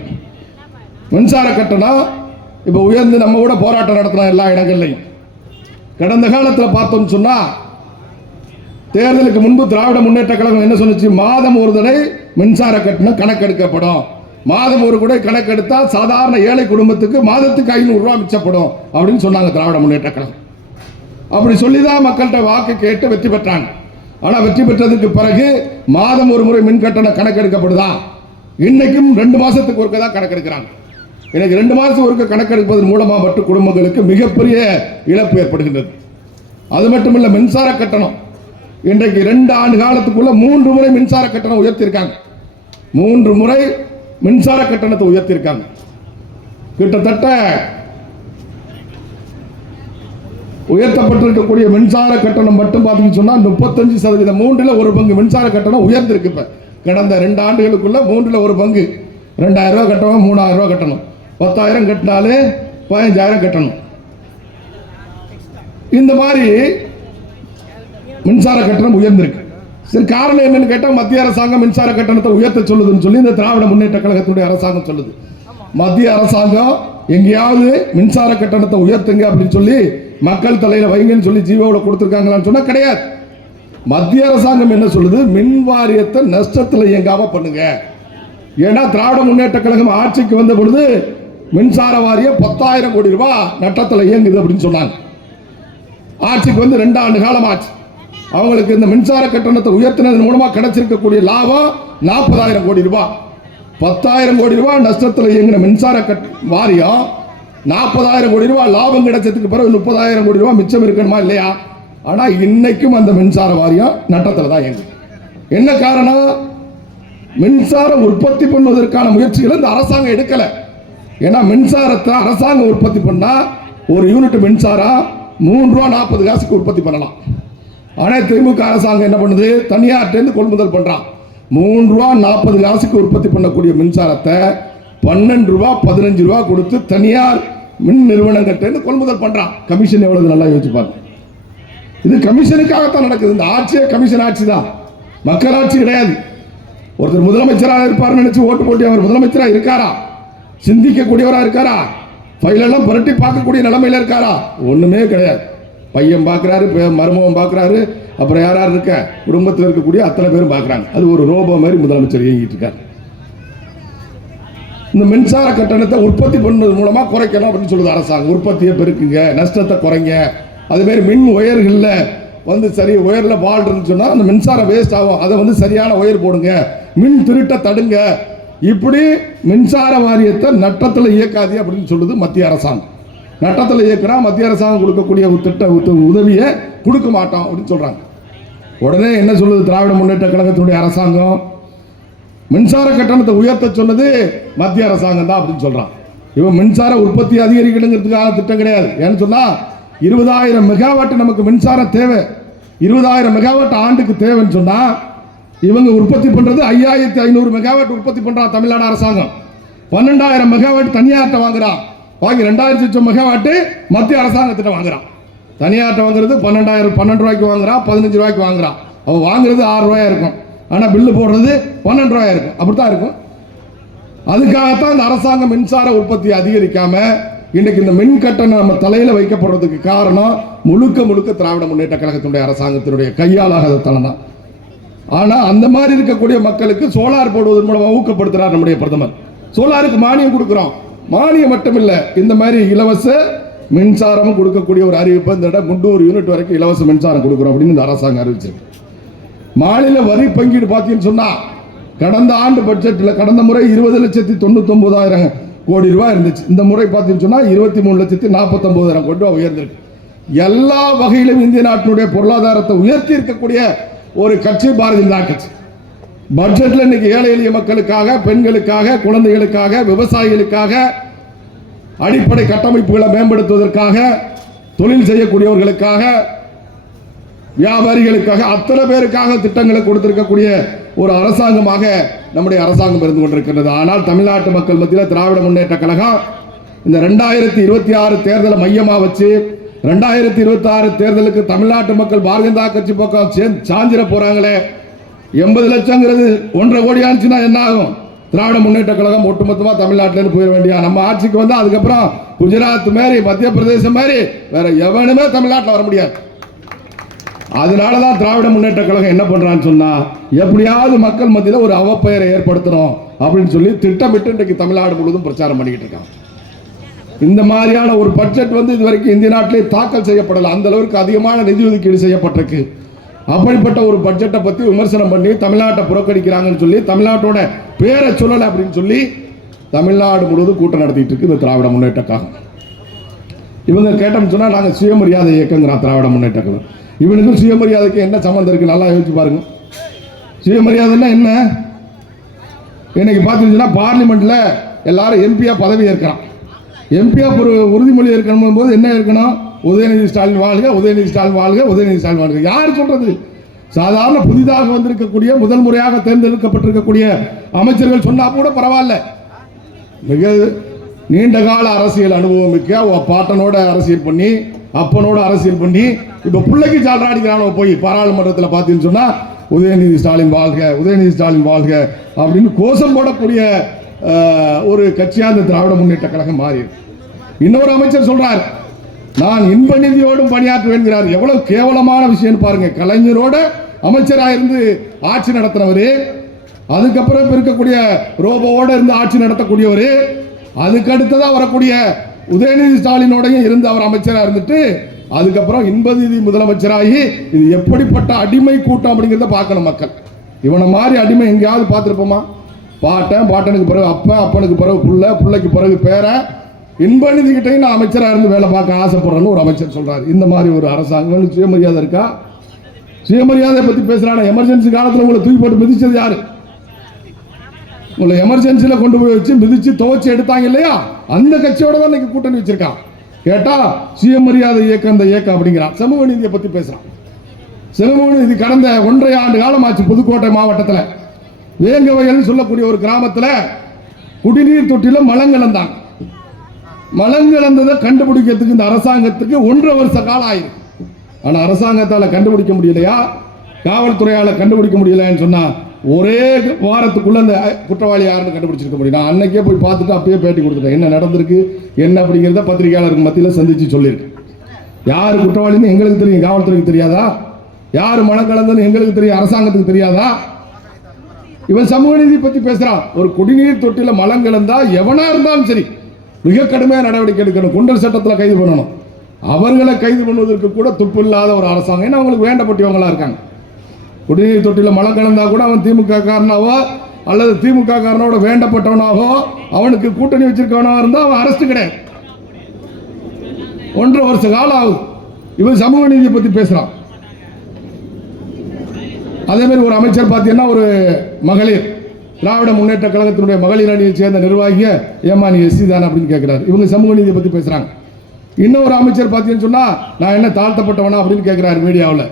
மின்சார கட்டணம் இப்ப உயர்ந்து நம்ம கூட போராட்டம் நடத்தலாம் எல்லா இடங்கள்லையும். கடந்த காலத்தில் பார்த்தோம் சொன்னா தேர்தலுக்கு முன்பு திராவிட முன்னேற்ற கழகம் என்ன சொன்னுச்சு? மாதம் ஒரு தடவை மின்சார கட்டணம் கணக்கெடுக்கப்படும். மாதம் ஒரு கூட கணக்கெடுத்தா சாதாரண ஏழை குடும்பத்துக்கு மாதத்துக்கு 500 ரூபாய் மிச்சப்படும் அப்படின்னு சொன்னாங்க திராவிட முன்னேற்ற கழகம். அப்படி சொல்லிதான் மக்கள்கிட்ட வாக்கு கேட்டு வெற்றி பெற்றாங்க. ஆனா வெற்றி பெற்றதுக்கு பிறகு மாதம் ஒரு முறை மின் கட்டணம் கணக்கெடுக்கப்படுதா? இன்னைக்கும் 2 மாசத்துக்கு ஒருக்க தான் கணக்கெடுக்கிறாங்க. எனக்கு 2 மாசம் ஒருக்க கணக்கெடுப்பதன் மூலமா மட்டும் குடும்பங்களுக்கு மிகப்பெரிய இழப்பு ஏற்படுகின்றது. அது மட்டுமல்ல, மின்சார கட்டணம் இன்றைக்கு 2 ஆண்டு காலத்துக்குள்ள 3 முறை மின்சார கட்டணம் உயர்த்திருக்காங்க. 3 முறை மின்சார கட்டணத்தை உயர்த்திருக்காங்க. கிட்டத்தட்ட உயர்த்தப்பட்டிருக்கக்கூடிய மின்சார கட்டணம் மட்டும் பார்த்தீங்கன்னு சொன்னா 35%, 3ல் 1 பங்கு மின்சார கட்டணம் உயர்ந்திருக்கு. இப்ப கடந்த 2 ஆண்டுகளுக்குள்ள 3ல் 1 பங்கு 2,000 ரூபாய் கட்டணும், 3,000 ரூபாய் கட்டணும், 10,000 கட்டினாலே 15,000 கட்டணும். இந்த மாதிரி மின்சார கட்டணம் உயர்ந்திருக்கு. சரி, காரணம் என்னன்னு கேட்டா மத்திய அரசாங்கம் மின்சார கட்டணத்தை உயர்த்த சொல்லுதுன்னு சொல்லி இந்த திராவிட முன்னேற்ற கழகத்தினுடைய அரசாங்கம் சொல்லுது. மத்திய அரசாங்கம் எங்கேயாவது மின்சார கட்டணத்தை உயர்த்துங்க அப்படின்னு சொல்லி மக்கள் தலையில வைங்கன்னு சொல்லி ஜீவோட கொடுத்துருக்காங்களான்னு சொன்னா கிடையாது. மத்திய அரசாங்கம் என்ன சொல்லுது? மின் வாரியத்தை நஷ்டத்தில் இயங்காம பண்ணுங்க. ஏன்னா திராவிட முன்னேற்ற கழகம் ஆட்சிக்கு வந்த பொழுது மின்சார வாரியம் 10,000 கோடி ரூபாய் நட்டத்தில் இயங்குது அப்படின்னு சொன்னாங்க. ஆட்சிக்கு வந்து 2 ஆண்டு காலம் ஆச்சு. அவங்களுக்கு இந்த மின்சார கட்டணத்தை உயர்த்தினதன் மூலமா கிடைச்சிருக்கக்கூடிய லாபம் 40,000 கோடி ரூபாய். 10,000 கோடி ரூபாய் நஷ்டத்தில் இயங்கின மின்சார வாரியம் 40,000 கோடி ரூபாய் லாபம் கிடைச்சதுக்கு பிறகு 30,000 கோடி ரூபாய் மிச்சம் இருக்கணுமா இல்லையா? ஆனா இன்னைக்கும் அந்த மின்சார வாரியம் நட்டத்தில் தான் இயங்குது. என்ன காரணம்? மின்சாரம் உற்பத்தி பண்ணுவதற்கான முயற்சிகளை இந்த அரசாங்கம் எடுக்கல. ஏன்னா மின்சாரத்தை அரசாங்கம் உற்பத்தி பண்ணா ஒரு யூனிட் மின்சாரம் 3 ரூபா 40 காசுக்கு உற்பத்தி பண்ணலாம். ஆனால் திமுக அரசாங்கம் என்ன பண்ணுது? தனியார்ட்டேருந்து கொள்முதல் பண்றான். 3 ரூபா 40 காசுக்கு உற்பத்தி பண்ணக்கூடிய மின்சாரத்தை 12 ரூபா 15 ரூபா கொடுத்து தனியார் மின் நிறுவனங்கள்டேருந்து கொள்முதல் பண்றான். கமிஷன் எவ்வளவு நல்லா யோசிப்பாங்க. இது கமிஷனுக்காகத்தான் நடக்குது. இந்த ஆட்சியே கமிஷன் ஆட்சி தான், மக்கள் ஆட்சி கிடையாது. ஒருத்தர் முதலமைச்சராக இருப்பார் நினைச்சு ஓட்டு போட்டு அவர் முதலமைச்சராக இருக்காரா? சிந்திக்கக்கூடியவராக இருக்காரா? ஃபைலெல்லாம் புரட்டி பார்க்கக்கூடிய நிலைமையில இருக்காரா? ஒண்ணுமே கிடையாது. பையன் பார்க்குறாரு, மருமகன் பார்க்குறாரு, அப்புறம் யார் யார் இருக்க குடும்பத்தில் இருக்கக்கூடிய அத்தனை பேரும் பார்க்குறாங்க. அது ஒரு ரோபோ மாதிரி முதலமைச்சர் இயங்கிட்டு இருக்காரு. இந்த மின்சார கட்டணத்தை உற்பத்தி பண்ணுறது மூலமா குறைக்கணும் அப்படின்னு சொல்லுது அரசாங்கம். உற்பத்தியை பெருக்குங்க, நஷ்டத்தை குறைங்க. அதுமாரி மின் ஒயர்களில் வந்து சரி ஒயரில் பால் இருந்துன்னு சொன்னால் அந்த மின்சாரம் வேஸ்ட் ஆகும், அதை வந்து சரியான ஒயர் போடுங்க, மின் திருட்ட தடுங்க. இப்படி மின்சார வாரியத்தை நட்டத்தில் இயக்காது அப்படின்னு சொல்லுது மத்திய அரசாங்கம். நட்டத்தில் இயக்குனா மத்திய அரசாங்கம் கொடுக்கக்கூடிய உதவியை கொடுக்க மாட்டோம் அப்படின்னு சொல்றாங்க. உடனே என்ன சொல்லுது திராவிட முன்னேற்ற கழகத்தினுடைய அரசாங்கம்? மின்சார கட்டணத்தை உயர்த்த சொன்னது மத்திய அரசாங்கம் தான் அப்படின்னு சொல்றான். இவன் மின்சார உற்பத்தி அதிகரிக்கணுங்கிறதுக்கான திட்டம் கிடையாது. ஏன்னு சொன்னா 20,000 மெகாவாட் நமக்கு மின்சாரம் தேவை. 20,000 மெகாவாட் ஆண்டுக்கு தேவைன்னு சொன்னா இவங்க உற்பத்தி பண்றது 5,500 மெகாவாட் உற்பத்தி பண்றான் தமிழ்நாடு அரசாங்கம். 12,000 மெகாவாட் தனியார்ட்ட வாங்குறான். வாங்கி 2,000 மெகாவாட் மத்திய அரசாங்கத்திட்ட வாங்குறான். தனியார்ட்ட வாங்குறது 12 ரூபாய்க்கு வாங்குறான், 15 ரூபாய்க்கு வாங்குறான். அவன் வாங்குறது 6 ரூபாயா இருக்கும், ஆனா பில்லு போடுறது 12 ரூபாயா இருக்கும். அப்படித்தான் இருக்கும். அதுக்காகத்தான் இந்த அரசாங்கம் மின்சார உற்பத்தியை அதிகரிக்காம இன்னைக்கு இந்த மின் கட்டணம் நம்ம தலையில வைக்கப்படுறதுக்கு காரணம் முழுக்க திராவிட முன்னேற்ற கழகத்தினுடைய அரசாங்கத்தினுடைய கையாளாகாத தனம் தான். ஆனா அந்த மாதிரி இருக்கக்கூடிய மக்களுக்கு சோலார் போடுவதன் மூலமா ஊக்கப்படுத்துறார் நம்முடைய பிரதமர். சோலாருக்கு மானியம் கொடுக்கிறோம். மானியம் மட்டும் இல்ல, இந்த மாதிரி இலவச மின்சாரம் கொடுக்கக்கூடிய ஒரு அறிவிப்பு இந்த இடம் 300 யூனிட் வரைக்கும் இலவச மின்சாரம் கொடுக்கிறோம் அப்படின்னு இந்த அரசாங்கம் அறிவிச்சிருக்கு. மாநில வரி பங்கீடு பார்த்தீங்கன்னு சொன்னா கடந்த ஆண்டு பட்ஜெட்டில் கடந்த முறை 20,99,000 கோடி ரூபாய் இருந்துச்சு. இந்த முறை பார்த்தீங்கன்னு சொன்னா 23,49,000 கோடி ரூபாய் உயர்ந்திருக்கு. எல்லா வகையிலும் இந்திய நாட்டினுடைய பொருளாதாரத்தை உயர்த்தி இருக்கக்கூடிய ஒரு கட்சி பாரதிய ஜனதா கட்சி. பட்ஜெட்ல இன்னைக்கு ஏழை எளிய மக்களுக்காக, பெண்களுக்காக, குழந்தைகளுக்காக, விவசாயிகளுக்காக, அடிப்படை கட்டமைப்புகளை மேம்படுத்துவதற்காக, தொழில் செய்யக்கூடியவர்களுக்காக, வியாபாரிகளுக்காக, அத்தனை பேருக்காக திட்டங்களை கொடுத்திருக்கக்கூடிய ஒரு அரசாங்கமாக நம்முடைய அரசாங்கம் இருந்து கொண்டிருக்கிறது. ஆனால் தமிழ்நாட்டு மக்கள் மத்தியில் திராவிட முன்னேற்ற கழகம் இந்த 2026 தேர்தலை மையமா வச்சு 2026 தேர்தலுக்கு தமிழ்நாட்டு மக்கள் பாரதிய ஜனதா கட்சி பக்கம் சாஞ்சிட போறாங்களே. 80 லட்சங்கிறது 1.5 கோடி ஆச்சுன்னா என்ன ஆகும்? திராவிட முன்னேற்ற கழகம் ஒட்டுமொத்தமா தமிழ்நாட்டிலிருந்து போயிட வேண்டிய நம்ம ஆட்சிக்கு வந்தா அதுக்கப்புறம் குஜராத் மாதிரி, மத்திய பிரதேசம் மாதிரி வேற எவனுமே தமிழ்நாட்டில் வர முடியாது. அதனாலதான் திராவிட முன்னேற்ற கழகம் என்ன பண்றான்னு சொன்னா எப்படியாவது மக்கள் மத்தியில் ஒரு அவப்பெயரை ஏற்படுத்தணும் அப்படின்னு சொல்லி திட்டமிட்டு இன்றைக்கு தமிழ்நாடு முழுவதும் பிரச்சாரம் பண்ணிக்கிட்டு இருக்காங்க. இந்த மாதிரியான ஒரு பட்ஜெட் வந்து இதுவரைக்கும் இந்திய நாட்டிலே தாக்கல் செய்யப்படல. அந்த அளவுக்கு அதிகமான நிதி ஒதுக்கீடு செய்யப்பட்டிருக்கு. அப்படிப்பட்ட ஒரு பட்ஜெட்டை பத்தி விமர்சனம் பண்ணி தமிழ்நாட்டை புறக்கணிக்கிறாங்கன்னு சொல்லி தமிழ்நாட்டோட பேரை சொல்லலை அப்படின்னு சொல்லி தமிழ்நாடு முழுவதும் கூட்டம் நடத்திட்டு இருக்கு இந்த திராவிட முன்னேற்ற கழகம். இவங்க கேட்டோம்னு சொன்னா நாங்க சுயமரியாதை இயக்கங்கிறோம் திராவிட முன்னேற்ற கழகம். இவனுக்கும் சுயமரியாதைக்கு என்ன சம்பந்தம் இருக்கு? நல்லா யோசிச்சு பாருங்க. சுயமரியாதைன்னா என்ன? இன்னைக்கு பார்த்தீங்கன்னா பார்லிமெண்ட்ல எல்லாரும் எம்பியா பதவி ஏற்கிறான். எம்பியா ஒரு உறுதிமொழி இருக்கணும் போது என்ன இருக்கணும்? உதயநிதி ஸ்டாலின் வாழ்க, உதயநிதி ஸ்டாலின் வாழ்க, உதயநிதி ஸ்டாலின் வாழ்க. யார் சொல்றது? சாதாரண புதிதாக வந்திருக்கக்கூடிய முதல் முறையாக தேர்ந்தெடுக்கப்பட்டிருக்கக்கூடிய அமைச்சர்கள் சொன்னா கூட பரவாயில்ல. மிக நீண்ட கால அரசியல் அனுபவம் மிக்க பாட்டனோட அரசியல் பண்ணி, அப்பனோட அரசியல் பண்ணி, இப்ப பிள்ளைக்கு சால்ராடிக்கிறானோ போய் பாராளுமன்றத்தில் பார்த்தீங்கன்னு சொன்னா உதயநிதி ஸ்டாலின் வாழ்க, உதயநிதி ஸ்டாலின் வாழ்க அப்படின்னு கோஷம் போடக்கூடிய ஒரு கட்சியா இந்த திராவிட முன்னேற்ற கழகம் மாறி. இன்னொரு அமைச்சர் சொல்றார், நான் இன்ப நிதியோடும் பணியாற்றுவேன்கிறார். எவ்வளவு கேவலமான விஷயம் பாருங்க. கலைஞரோட அமைச்சராக இருந்து ஆட்சி நடத்தினவர், அதுக்கப்புறம் இருக்கக்கூடிய ரோபோவோட இருந்து ஆட்சி நடத்தக்கூடியவர், அதுக்கு அடுத்ததான் வரக்கூடிய உதயநிதி ஸ்டாலினோடையும் இருந்து அவர் அமைச்சராக இருந்துட்டு அதுக்கப்புறம் இன்பநிதி முதலமைச்சராகி இது எப்படிப்பட்ட அடிமை கூட்டம் அப்படிங்கிறத பார்க்கணும் மக்கள். இவனை மாதிரி அடிமை எங்கேயாவது பார்த்துருப்போமா? பாட்டனுக்கு பிறகு அப்பனுக்கு பிறகு பிள்ளைக்கு பிறகு பேரன், இன்பநிதி கிட்டையும் நான் அமைச்சராக இருந்து வேலை பார்க்க ஆசைப்படுறேன்னு ஒரு அமைச்சர் சொல்றாரு. இந்த மாதிரி ஒரு அரசாங்கம் சுயமரியாதை இருக்கா? சுயமரியாதை பத்தி பேசுறாங்க. எமர்ஜென்சி காலத்தில் உங்களை தூக்கி போட்டு மிதிச்சது யாரு? உங்களை எமர்ஜென்சியில கொண்டு போய் வச்சு மிதிச்சு துவச்சி எடுத்தாங்க இல்லையா? அந்த கட்சியோட தான் இன்னைக்கு கூட்டணி வச்சிருக்கான். கேட்டா சுயமரியாதை இயக்கம் அந்த இயக்கம் அப்படிங்கிறான். சமூக நீதியை பத்தி பேசுறான். சமூக நீதி கடந்த 1.5 ஆண்டு காலம் ஆச்சு. புதுக்கோட்டை மாவட்டத்தில் வேங்கவயல் சொல்லக்கூடிய ஒரு கிராமத்தில் குடிநீர் தொட்டில மலங்கலந்தாங்க. மலங்கலந்ததை கண்டுபிடிக்கிறதுக்கு இந்த அரசாங்கத்துக்கு 1.5 வருஷ காலம் ஆயிருக்கு. ஆனா அரசாங்கத்தால் கண்டுபிடிக்க முடியலையா? காவல்துறையால் கண்டுபிடிக்க முடியலன்னு சொன்னா ஒரே வாரத்துக்குள்ள அந்த குற்றவாளி யாருன்னு கண்டுபிடிச்சிருக்க முடியும். நான் அன்னைக்கே போய் பார்த்துட்டு அப்பயே பேட்டி கொடுத்துட்டேன். என்ன நடந்திருக்கு என்ன அப்படிங்கிறத பத்திரிகையாளருக்கு மத்தியில் சந்திச்சு சொல்லியிருக்கேன். யார் குற்றவாளின்னு எங்களுக்கு தெரியும், காவல்துறைக்கு தெரியாதா? யார் மனம் கலந்தன்னு எங்களுக்கு தெரியும், அரசாங்கத்துக்கு தெரியாதா? இவன் சமூக நீதி பத்தி பேசுறான். ஒரு குடிநீர் தொட்டில மலம் கலந்தா எவனா இருந்தாலும் சரி மிக கடுமையாக நடவடிக்கை எடுக்கணும். குண்டர் சட்டத்தில் கைது பண்ணணும். அவர்களை கைது பண்ணுவதற்கு கூட துப்பு இல்லாத ஒரு அரசாங்கம். ஏன்னா அவங்களுக்கு வேண்டப்பட்டவங்களா இருக்காங்க. குடிநீர் தொட்டில மலம் கலந்தா கூட அவன் திமுக காரனாவோ அல்லது திமுக காரனோட வேண்டப்பட்டவனாகோ அவனுக்கு கூட்டணி வச்சிருக்கவனாக இருந்தால் அவன் அரெஸ்ட் கிடையாது. 1.5 வருஷ காலம் ஆகுது. இவன் சமூக நீதியை பத்தி பேசுறான். அதே மாதிரி ஒரு அமைச்சர் பார்த்தீங்கன்னா ஒரு மகளிர் திராவிட முன்னேற்ற கழகத்தினுடைய மகளிர் அணியை சேர்ந்த நிர்வாகிய ஏமா நீ எஸ்சி தானே அப்படின்னு கேட்கிறாரு. இவங்க சமூக நீதியை பத்தி பேசுறாங்க. இன்னொரு அமைச்சர் பார்த்தீங்கன்னு சொன்னா நான் என்ன தாழ்த்தப்பட்டவனா அப்படின்னு கேட்கிறாரு மீடியாவில்.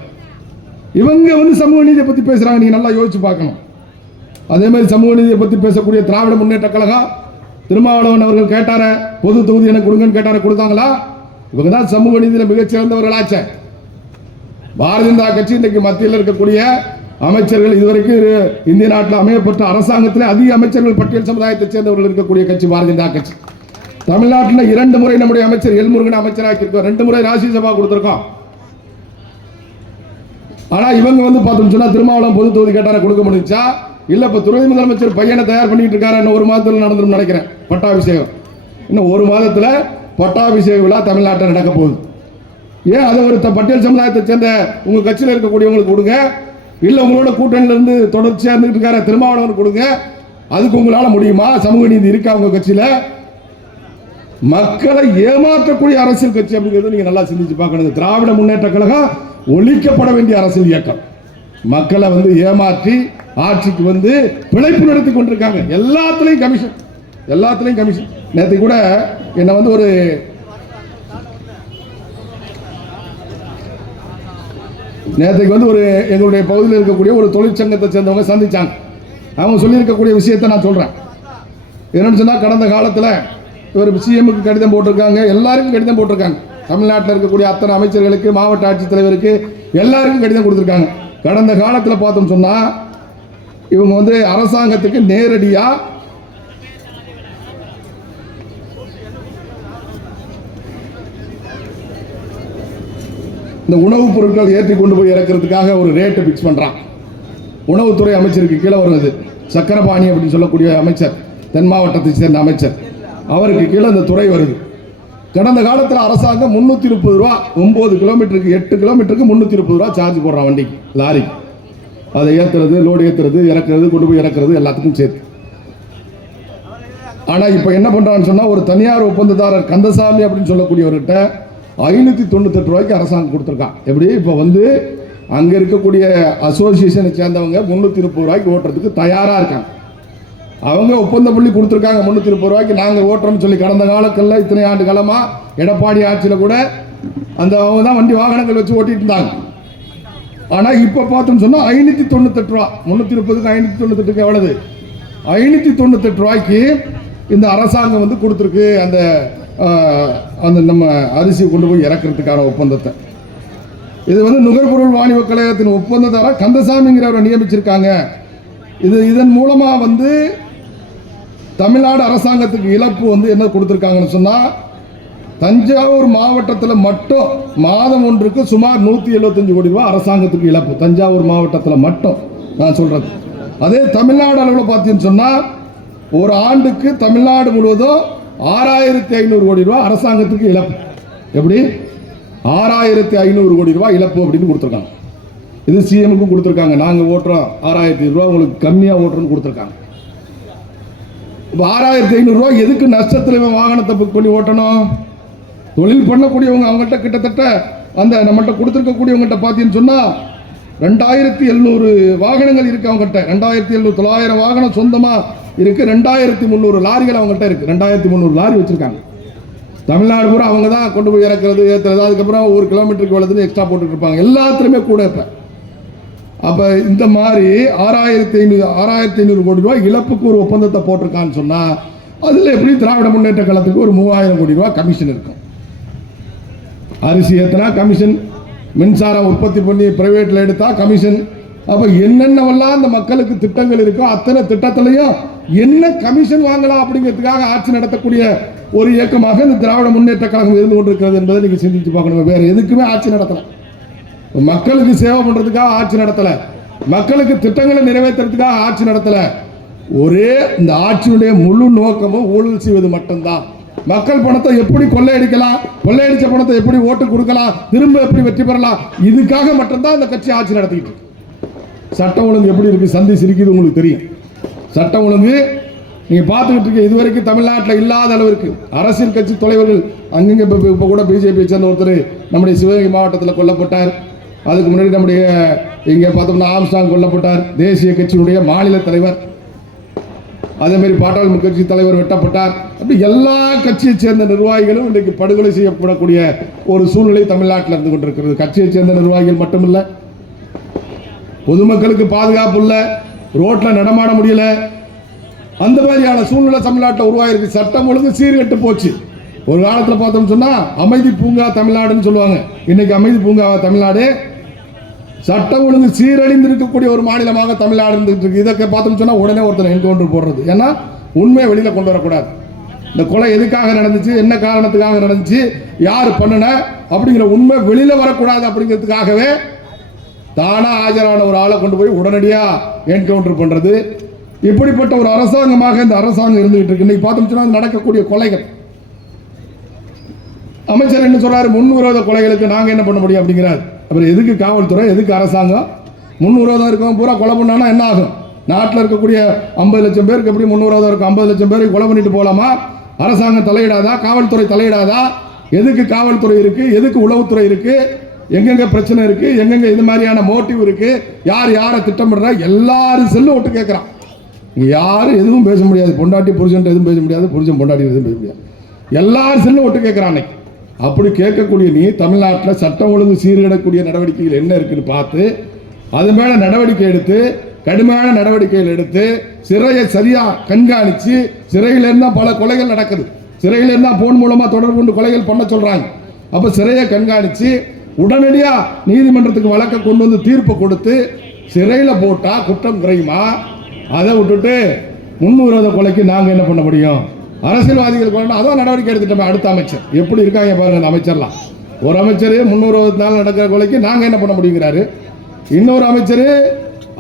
இவங்க சமூக நீதியை பத்தி பேசுறாங்க. நீங்க நல்லா யோசிச்சு பார்க்கணும். அதே மாதிரி சமூக நீதியை பத்தி பேசக்கூடிய திராவிட முன்னேற்ற கழகம் திருமாவளவன் அவர்கள் கேட்டார பொது தொகுதி எனக்கு கொடுங்கன்னு கேட்டார, கொடுத்தாங்களா? இவங்க தான் சமூக நீதியில மிகச்சிறந்தவர்களாச்ச. பாரதிய ஜனதா கட்சி இன்னைக்கு மத்தியில் இருக்கக்கூடிய அமைச்சர்கள் இதுவரைக்கும் இந்திய நாட்டில் அமையப்பட்ட அரசாங்கத்தில் அதிக அமைச்சர்கள் பட்டியல் சமுதாயத்தை சேர்ந்தவர்கள் இருக்கக்கூடிய கட்சி பாரதிய ஜனதா கட்சி. தமிழ்நாட்டில் 2 முறை நம்முடைய அமைச்சர் எல்முருகன் அமைச்சராக இருக்கோம். 2 முறை ராஜ்யசபா கொடுத்திருக்கோம். ஆனா இவங்க பார்த்தோம்னு சொன்னா திருமாவளவன் பொது தொகுதி கேட்டார கொடுக்க முடிஞ்சா இல்ல. இப்ப துணை முதலமைச்சர் பையனை தயார் பண்ணிட்டு இருக்காரு. இன்னும் 1 மாதத்துல நடந்துடும் நினைக்கிறேன் பட்டாபிஷேகம். இன்னும் 1 மாதத்துல பட்டாபிஷேக விழா தமிழ்நாட்டில் நடக்க போகுது. ஏன் அதை ஒரு பட்டியல் சமுதாயத்தை சேர்ந்த உங்க கட்சியில் இருக்கக்கூடியவங்களுக்கு கொடுங்க. இல்ல உங்களோட கூட்டணியில இருந்து தொடர்ச்சியா இருந்துட்டு இருக்காரு திருமாவளவன் கொடுங்க. அதுக்கு உங்களால முடியுமா? சமூக நீதி இருக்கா உங்க கட்சியில? மக்களை ஏமாற்றக்கூடிய அரசியல் கட்சி அப்படிங்கிறது நீங்க நல்லா சிந்திச்சு பார்க்கணும். திராவிட முன்னேற்ற கழகம் ஒழிக்கப்பட வேண்டிய அரசியல் இயக்கம். மக்களை ஏமாற்றி ஆட்சிக்கு பிழைப்பு நடத்தி கொண்டிருக்காங்க. எல்லாத்துலயும் கமிஷன். நேற்று கூட என்ன ஒரு நேற்றுக்கு ஒரு எங்களுடைய பகுதியில் இருக்கக்கூடிய ஒரு தொழிற்சங்கத்தை சேர்ந்தவங்க சந்திச்சாங்க. அவங்க சொல்லியிருக்கக்கூடிய விஷயத்தை நான் சொல்றேன். என்னன்னு சொன்னா கடந்த காலத்தில் இவர் சிஎம்முக்கு கடிதம் போட்டிருக்காங்க, எல்லாருக்கும் கடிதம் போட்டிருக்காங்க. தமிழ்நாட்டில் இருக்கக்கூடிய அத்தனை அமைச்சர்களுக்கு, மாவட்ட ஆட்சித்தலைவருக்கு எல்லாருக்கும் கடிதம் கொடுத்துருக்காங்க. கடந்த காலத்தில் பார்த்தோம் சொன்னா இவங்க அரசாங்கத்துக்கு நேரடியா இந்த உணவுப் பொருட்கள் ஏற்றி கொண்டு போய் இறக்கிறதுக்காக ஒரு ரேட்டு பிக்ஸ் பண்றான். உணவுத்துறை அமைச்சருக்கு கீழே வருவது சக்கரபாணி அப்படின்னு சொல்லக்கூடிய அமைச்சர், தென் மாவட்டத்தை சேர்ந்த அமைச்சர், அவருக்கு கீழே இந்த துறை வருது. கடந்த காலத்தில் அரசாங்கம் 330 ரூபா 9 கிலோமீட்டருக்கு 8 கிலோமீட்டருக்கு 330 ரூபா சார்ஜ் போடுறான் வண்டிக்கு, லாரிக்கு. அதை ஏற்றுறது, லோடு ஏற்றுறது, இறக்குறது, கொண்டு போய் இறக்குறது எல்லாத்துக்கும் சேர்த்து. ஆனால் இப்போ என்ன பண்ணுறான்னு சொன்னால் ஒரு தனியார் ஒப்பந்ததாரர் கந்தசாமி அப்படின்னு சொல்லக்கூடியவர்கிட்ட 598 ரூபாய்க்கு அரசாங்கம் கொடுத்துருக்கான். எப்படி இப்போ அங்கே இருக்கக்கூடிய அசோசியேஷனை சேர்ந்தவங்க 330 ரூபாய்க்கு ஓட்டுறதுக்கு தயாராக இருக்காங்க. அவங்க ஒப்பந்த புள்ளி கொடுத்துருக்காங்க 330 ரூபாய்க்கு நாங்கள் ஓட்டுறோம்னு சொல்லி. கடந்த காலங்களில் இத்தனை ஆண்டு காலமாக எடப்பாடி ஆட்சியில் கூட அவங்க தான் வண்டி வாகனங்கள் வச்சு ஓட்டிட்டு இருந்தாங்க. ஆனால் இப்போ பார்த்தோம்னு சொன்னால் 598 ரூபா, 330க்கு 598க்கு எவ்வளவு? 598 ரூபாய்க்கு இந்த அரசாங்கம் கொடுத்துருக்கு அந்த நம்ம அரிசி கொண்டு போய் இறக்கிறதுக்கான ஒப்பந்தத்தை. இது நுகர்பொருள் வாணிப கழகத்தின் ஒப்பந்ததாரர் கந்தசாமிங்கிறவரை நியமிச்சிருக்காங்க. இதன் மூலமா தமிழ்நாடு அரசாங்கத்துக்கு இழப்பு என்ன கொடுத்திருக்காங்கன்னு சொன்னா, தஞ்சாவூர் மாவட்டத்தில் மட்டும் மாதம் ஒன்றுக்கு சுமார் 175 கோடி ரூபாய் அரசாங்கத்துக்கு இழப்பு. தஞ்சாவூர் மாவட்டத்தில் மட்டும் நான் சொல்றது. அதே தமிழ்நாடு அளவில் பார்த்தீங்கன்னு சொன்னா ஒரு ஆண்டுக்கு தமிழ்நாடு முழுவதும் 6500 கோடி ரூபாய் அரசாங்கத்துக்கு இழப்பு. எப்படி 6500 கோடி ரூபாய் இழப்பு அப்படின்னு கொடுத்துருக்காங்க. இது சிஎம்க்கு கொடுத்துருக்காங்க. நாங்கள் ஓட்டுறோம் 6000 ரூபாய் உங்களுக்கு கம்மியாக ஓட்டுறோன்னு கொடுத்துருக்காங்க. இப்போ 6500 ரூபாய் எதுக்கு நஷ்டத்தில் வாகனத்தை புக் பண்ணி ஓட்டணும்? தொழில் பண்ணக்கூடியவங்க அவங்கள்ட்ட கிட்டத்தட்ட அந்த நம்மகிட்ட கொடுத்துருக்கக்கூடியவங்ககிட்ட பார்த்தீங்கன்னு சொன்னால் 2700 வாகனங்கள் இருக்குது அவங்ககிட்ட. 2700 900 வாகனம் சொந்தமாக இருக்குது. 2300 லாரிகள் அவங்கள்ட்ட இருக்குது. 2300 லாரி வச்சுருக்காங்க. தமிழ்நாடு பூரா அவங்க தான் கொண்டு போய் இறக்குறது ஏற்றுறது. அதுக்கப்புறம் 1 கிலோமீட்டருக்கு வளர்த்துன்னு எக்ஸ்ட்ரா போட்டுட்டு இருப்பாங்க. எல்லாத்துலேயுமே கூட இப்போ அப்போ இந்த மாதிரி 6500 கோடி ரூபாய் இழப்புக்கு ஒரு ஒப்பந்தத்தை போட்டிருக்கான்னு சொன்னால் அதில் எப்படி திராவிட முன்னேற்ற கழகத்துக்கு ஒரு 3000 கோடி ரூபாய் கமிஷன் இருக்கும். அரிசி ஏற்றினா கமிஷன், மின்சாரம் உற்பத்தி பண்ணி பிரைவேட்டில் எடுத்தால் கமிஷன். அப்போ என்னென்னவெல்லாம் அந்த மக்களுக்கு திட்டங்கள் இருக்கோ அத்தனை திட்டத்திலையும் என்ன கமிஷன் வாங்கலாம் அப்படிங்கிறதுக்காக ஆட்சி நடத்தக்கூடிய ஒரு இயக்கமாக இந்த திராவிட முன்னேற்ற கழகம் இருந்து கொண்டிருக்கிறது என்பதை நீங்கள் சிந்திச்சு பார்க்கணும். வேறு எதுக்குமே ஆட்சி நடத்தலை. மக்களுக்கு சேவை பண்ணுறதுக்காக ஆட்சி நடத்தலை. மக்களுக்கு திட்டங்களை நிறைவேற்றுறதுக்காக ஆட்சி நடத்தலை. ஒரே இந்த ஆட்சியுடைய முழு நோக்கமும் ஊழல் செய்வது மட்டும்தான். மக்கள் பணத்தை எப்படி கொள்ளையடிக்கலாம், கொள்ளையடிச்ச பணத்தை எப்படி ஓட்டு கொடுக்கலாம், திரும்ப எப்படி வெற்றி பெறலாம், இதுக்காக மட்டும்தான் இந்த கட்சி ஆட்சி நடத்திட்டு. சட்டம் ஒழுங்கு எப்படி இருக்கு? சந்தி சிரிக்குது உங்களுக்கு தெரியும். சட்டம் ஒழுங்கு நீங்க பார்த்துக்கிட்டு இருக்க இதுவரைக்கும் தமிழ்நாட்டில் இல்லாத அளவிற்கு அரசியல் கட்சி தலைவர்கள் அங்கங்க இப்போ கூட பிஜேபியை சேர்ந்த ஒருத்தர் நம்முடைய சிவகங்கை மாவட்டத்தில் கொல்லப்பட்டார். அதுக்கு முன்னாடி நம்முடைய இங்கே பார்த்தோம்னா ஆம்ஸ்டாங் கொல்லப்பட்டார். தேசிய கட்சியினுடைய மாநில தலைவர், அதே மாதிரி பாட்டாளி கட்சி தலைவர் வெட்டப்பட்டார். அப்படி எல்லா கட்சியை சேர்ந்த நிர்வாகிகளும் இன்றைக்கு படுகொலை செய்யப்படக்கூடிய ஒரு சூழ்நிலை தமிழ்நாட்டில் இருந்து கொண்டிருக்கிறது. கட்சியை சேர்ந்த நிர்வாகிகள் மட்டுமில்லை, பொதுமக்களுக்கு பாதுகாப்பு இல்லை, ரோட்டில் நடமாட முடியல, அந்த மாதிரியான சூழ்நிலை தமிழ்நாட்டில் உருவாயிருக்கு. சட்டம் ஒழுங்கு சீர்கெட்டு போச்சு. ஒரு காலத்தில் பார்த்தோம்னு சொன்னால் அமைதி பூங்கா தமிழ்நாடுன்னு சொல்லுவாங்க. இன்னைக்கு அமைதி பூங்கா தமிழ்நாடு, சட்டம் ஒழுங்கு சீரழிந்திருக்கக்கூடிய ஒரு மாநிலமாக தமிழ்நாடு இருந்துட்டு இருக்கு. இதை பார்த்தோம்னு சொன்னால் உடனே ஒருத்தர் என்கவுண்டர் போடுறது. ஏன்னா உண்மையை வெளியில் கொண்டு வரக்கூடாது. இந்த கொலை எதுக்காக நடந்துச்சு, என்ன காரணத்துக்காக நடந்துச்சு, யார் பண்ணுன அப்படிங்கிற உண்மை வெளியில் வரக்கூடாது அப்படிங்கிறதுக்காகவே தானா ஆஜரான ஒரு ஆளை கொண்டு போய் உடனடியாக என்கவுண்டர் பண்ணுறது. இப்படிப்பட்ட ஒரு அரசாங்கமாக இந்த அரசாங்கம் இருந்துகிட்டு இருக்கு. இன்னைக்கு பார்த்தோம்னா நடக்கக்கூடிய கொலைகள், அமைச்சர் என்ன சொல்றாரு, முன்விரோத கொலைகளுக்கு நாங்கள் என்ன பண்ண முடியும் அப்படிங்கிறார். அப்புறம் எதுக்கு காவல்துறை, எதுக்கு அரசாங்கம்? முன்விரோதம் இருக்கவங்க பூரா கொலை பண்ணானா என்ன ஆகும்? நாட்டில் இருக்கக்கூடிய 50 லட்சம் பேருக்கு எப்படி முன்விரோதம் இருக்கும்? 50 லட்சம் பேருக்கு கொலை பண்ணிட்டு போகலாமா? அரசாங்கம் தலையிடாதா? காவல்துறை தலையிடாதா? எதுக்கு காவல்துறை இருக்கு? எதுக்கு உளவுத்துறை இருக்கு? எங்கெங்க பிரச்சனை இருக்கு? எங்கெங்க இது மாதிரியான மோட்டிவ் இருக்கு? யார் யாரை திட்டமிடுற? எல்லாரும் செல்லு ஓட்டு கேட்குறான். யாரும் எதுவும் பேச முடியாது. பொண்டாட்டி புருஷன் எதுவும் பேச முடியாது, புருஷன் பொண்டாட்டி எதுவும் பேச முடியாது. எல்லாரும் செல்லு ஓட்டு கேட்குறான். அப்படி கேட்கக்கூடிய நீ தமிழ்நாட்டில் சட்டம் ஒழுங்கு சீர்கிடக்கூடிய நடவடிக்கைகள் என்ன இருக்குன்னு பார்த்து அது மேலே நடவடிக்கை எடுத்து, கடுமையான நடவடிக்கைகள் எடுத்து, சிறையை சரியாக கண்காணித்து, சிறையில் இருந்தால் பல கொலைகள் நடக்குது. சிறையில் இருந்தால் போன் மூலமாக தொடர்பு கொண்டு கொலைகள் பண்ண சொல்கிறாங்க. அப்போ சிறையை கண்காணித்து உடனடியாக நீதிமன்றத்துக்கு வழக்கை கொண்டு வந்து தீர்ப்பு கொடுத்து சிறையில் போட்டால் குற்றம் குறையுமா? அதை விட்டுட்டு முன்விரோத கொலைக்கு நாங்கள் என்ன பண்ண முடியும்? அரசியல்வாதிகள் கொண்டு அதான் நடவடிக்கை எடுத்துட்டோமே. அடுத்த அமைச்சர் எப்படி இருக்காங்க பாருங்க. அந்த அமைச்சர்லாம், ஒரு அமைச்சர் 364 நடக்கிற கொலைக்கு நாங்கள் என்ன பண்ண முடியுங்கிறாரு. இன்னொரு அமைச்சர்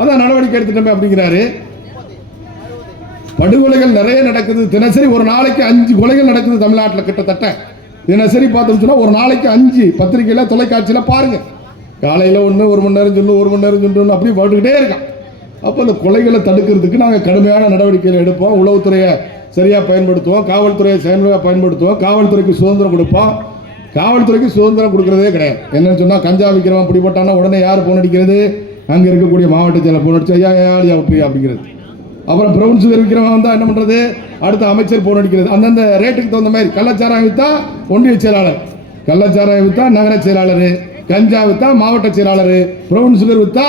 அதான் நடவடிக்கை எடுத்துட்டோமே அப்படிங்கிறாரு. படுகொலைகள் நிறைய நடக்குது. தினசரி ஒரு நாளைக்கு 5 கொலைகள் நடக்குது தமிழ்நாட்டில். கிட்டத்தட்ட தினசரி பார்த்தோம்னு சொன்னால் ஒரு நாளைக்கு 5 பத்திரிகையில் தொலைக்காட்சியில் பாருங்க. காலையில் 1 மணி நேரம் சொல்லு, 1 மணி நேரம் சொல்லு, அப்படி போட்டுக்கிட்டே இருக்கான். அப்போ இந்த கொலைகளை தடுக்கிறதுக்கு நாங்கள் கடுமையான நடவடிக்கைகள் எடுப்போம். உளவுத்துறையை சரியாக பயன்படுத்துவோம், காவல்துறையை சரியாக பயன்படுத்துவோம், காவல்துறைக்கு சுதந்திரம் கொடுப்போம். காவல்துறைக்கு சுதந்திரம் கொடுக்கறதே கிடையாது. என்னன்னு சொன்னால் கஞ்சா விற்கிறவன் பிடிபட்டானா உடனே யார் போன் அடிக்கிறது? அங்கே இருக்கக்கூடிய மாவட்ட செயலர் போன் அடிச்சு ஐயா ஏழியா விட்டுறியா அப்படிங்கிறது. அப்புறம் பிரவுன் சுகர் விற்கிறவன் வந்தால் என்ன பண்ணுறது? அடுத்த அமைச்சர் போன் அடிக்கிறது. அந்தந்த ரேட்டுக்கு தகுந்த மாதிரி கள்ளச்சாராயம் விற்றா ஒன்றிய செயலாளர், கள்ளச்சாராயம் விற்றா நகர செயலாளர், கஞ்சா விற்றா மாவட்ட செயலாளர், பிரவுன் சுகர் விற்றா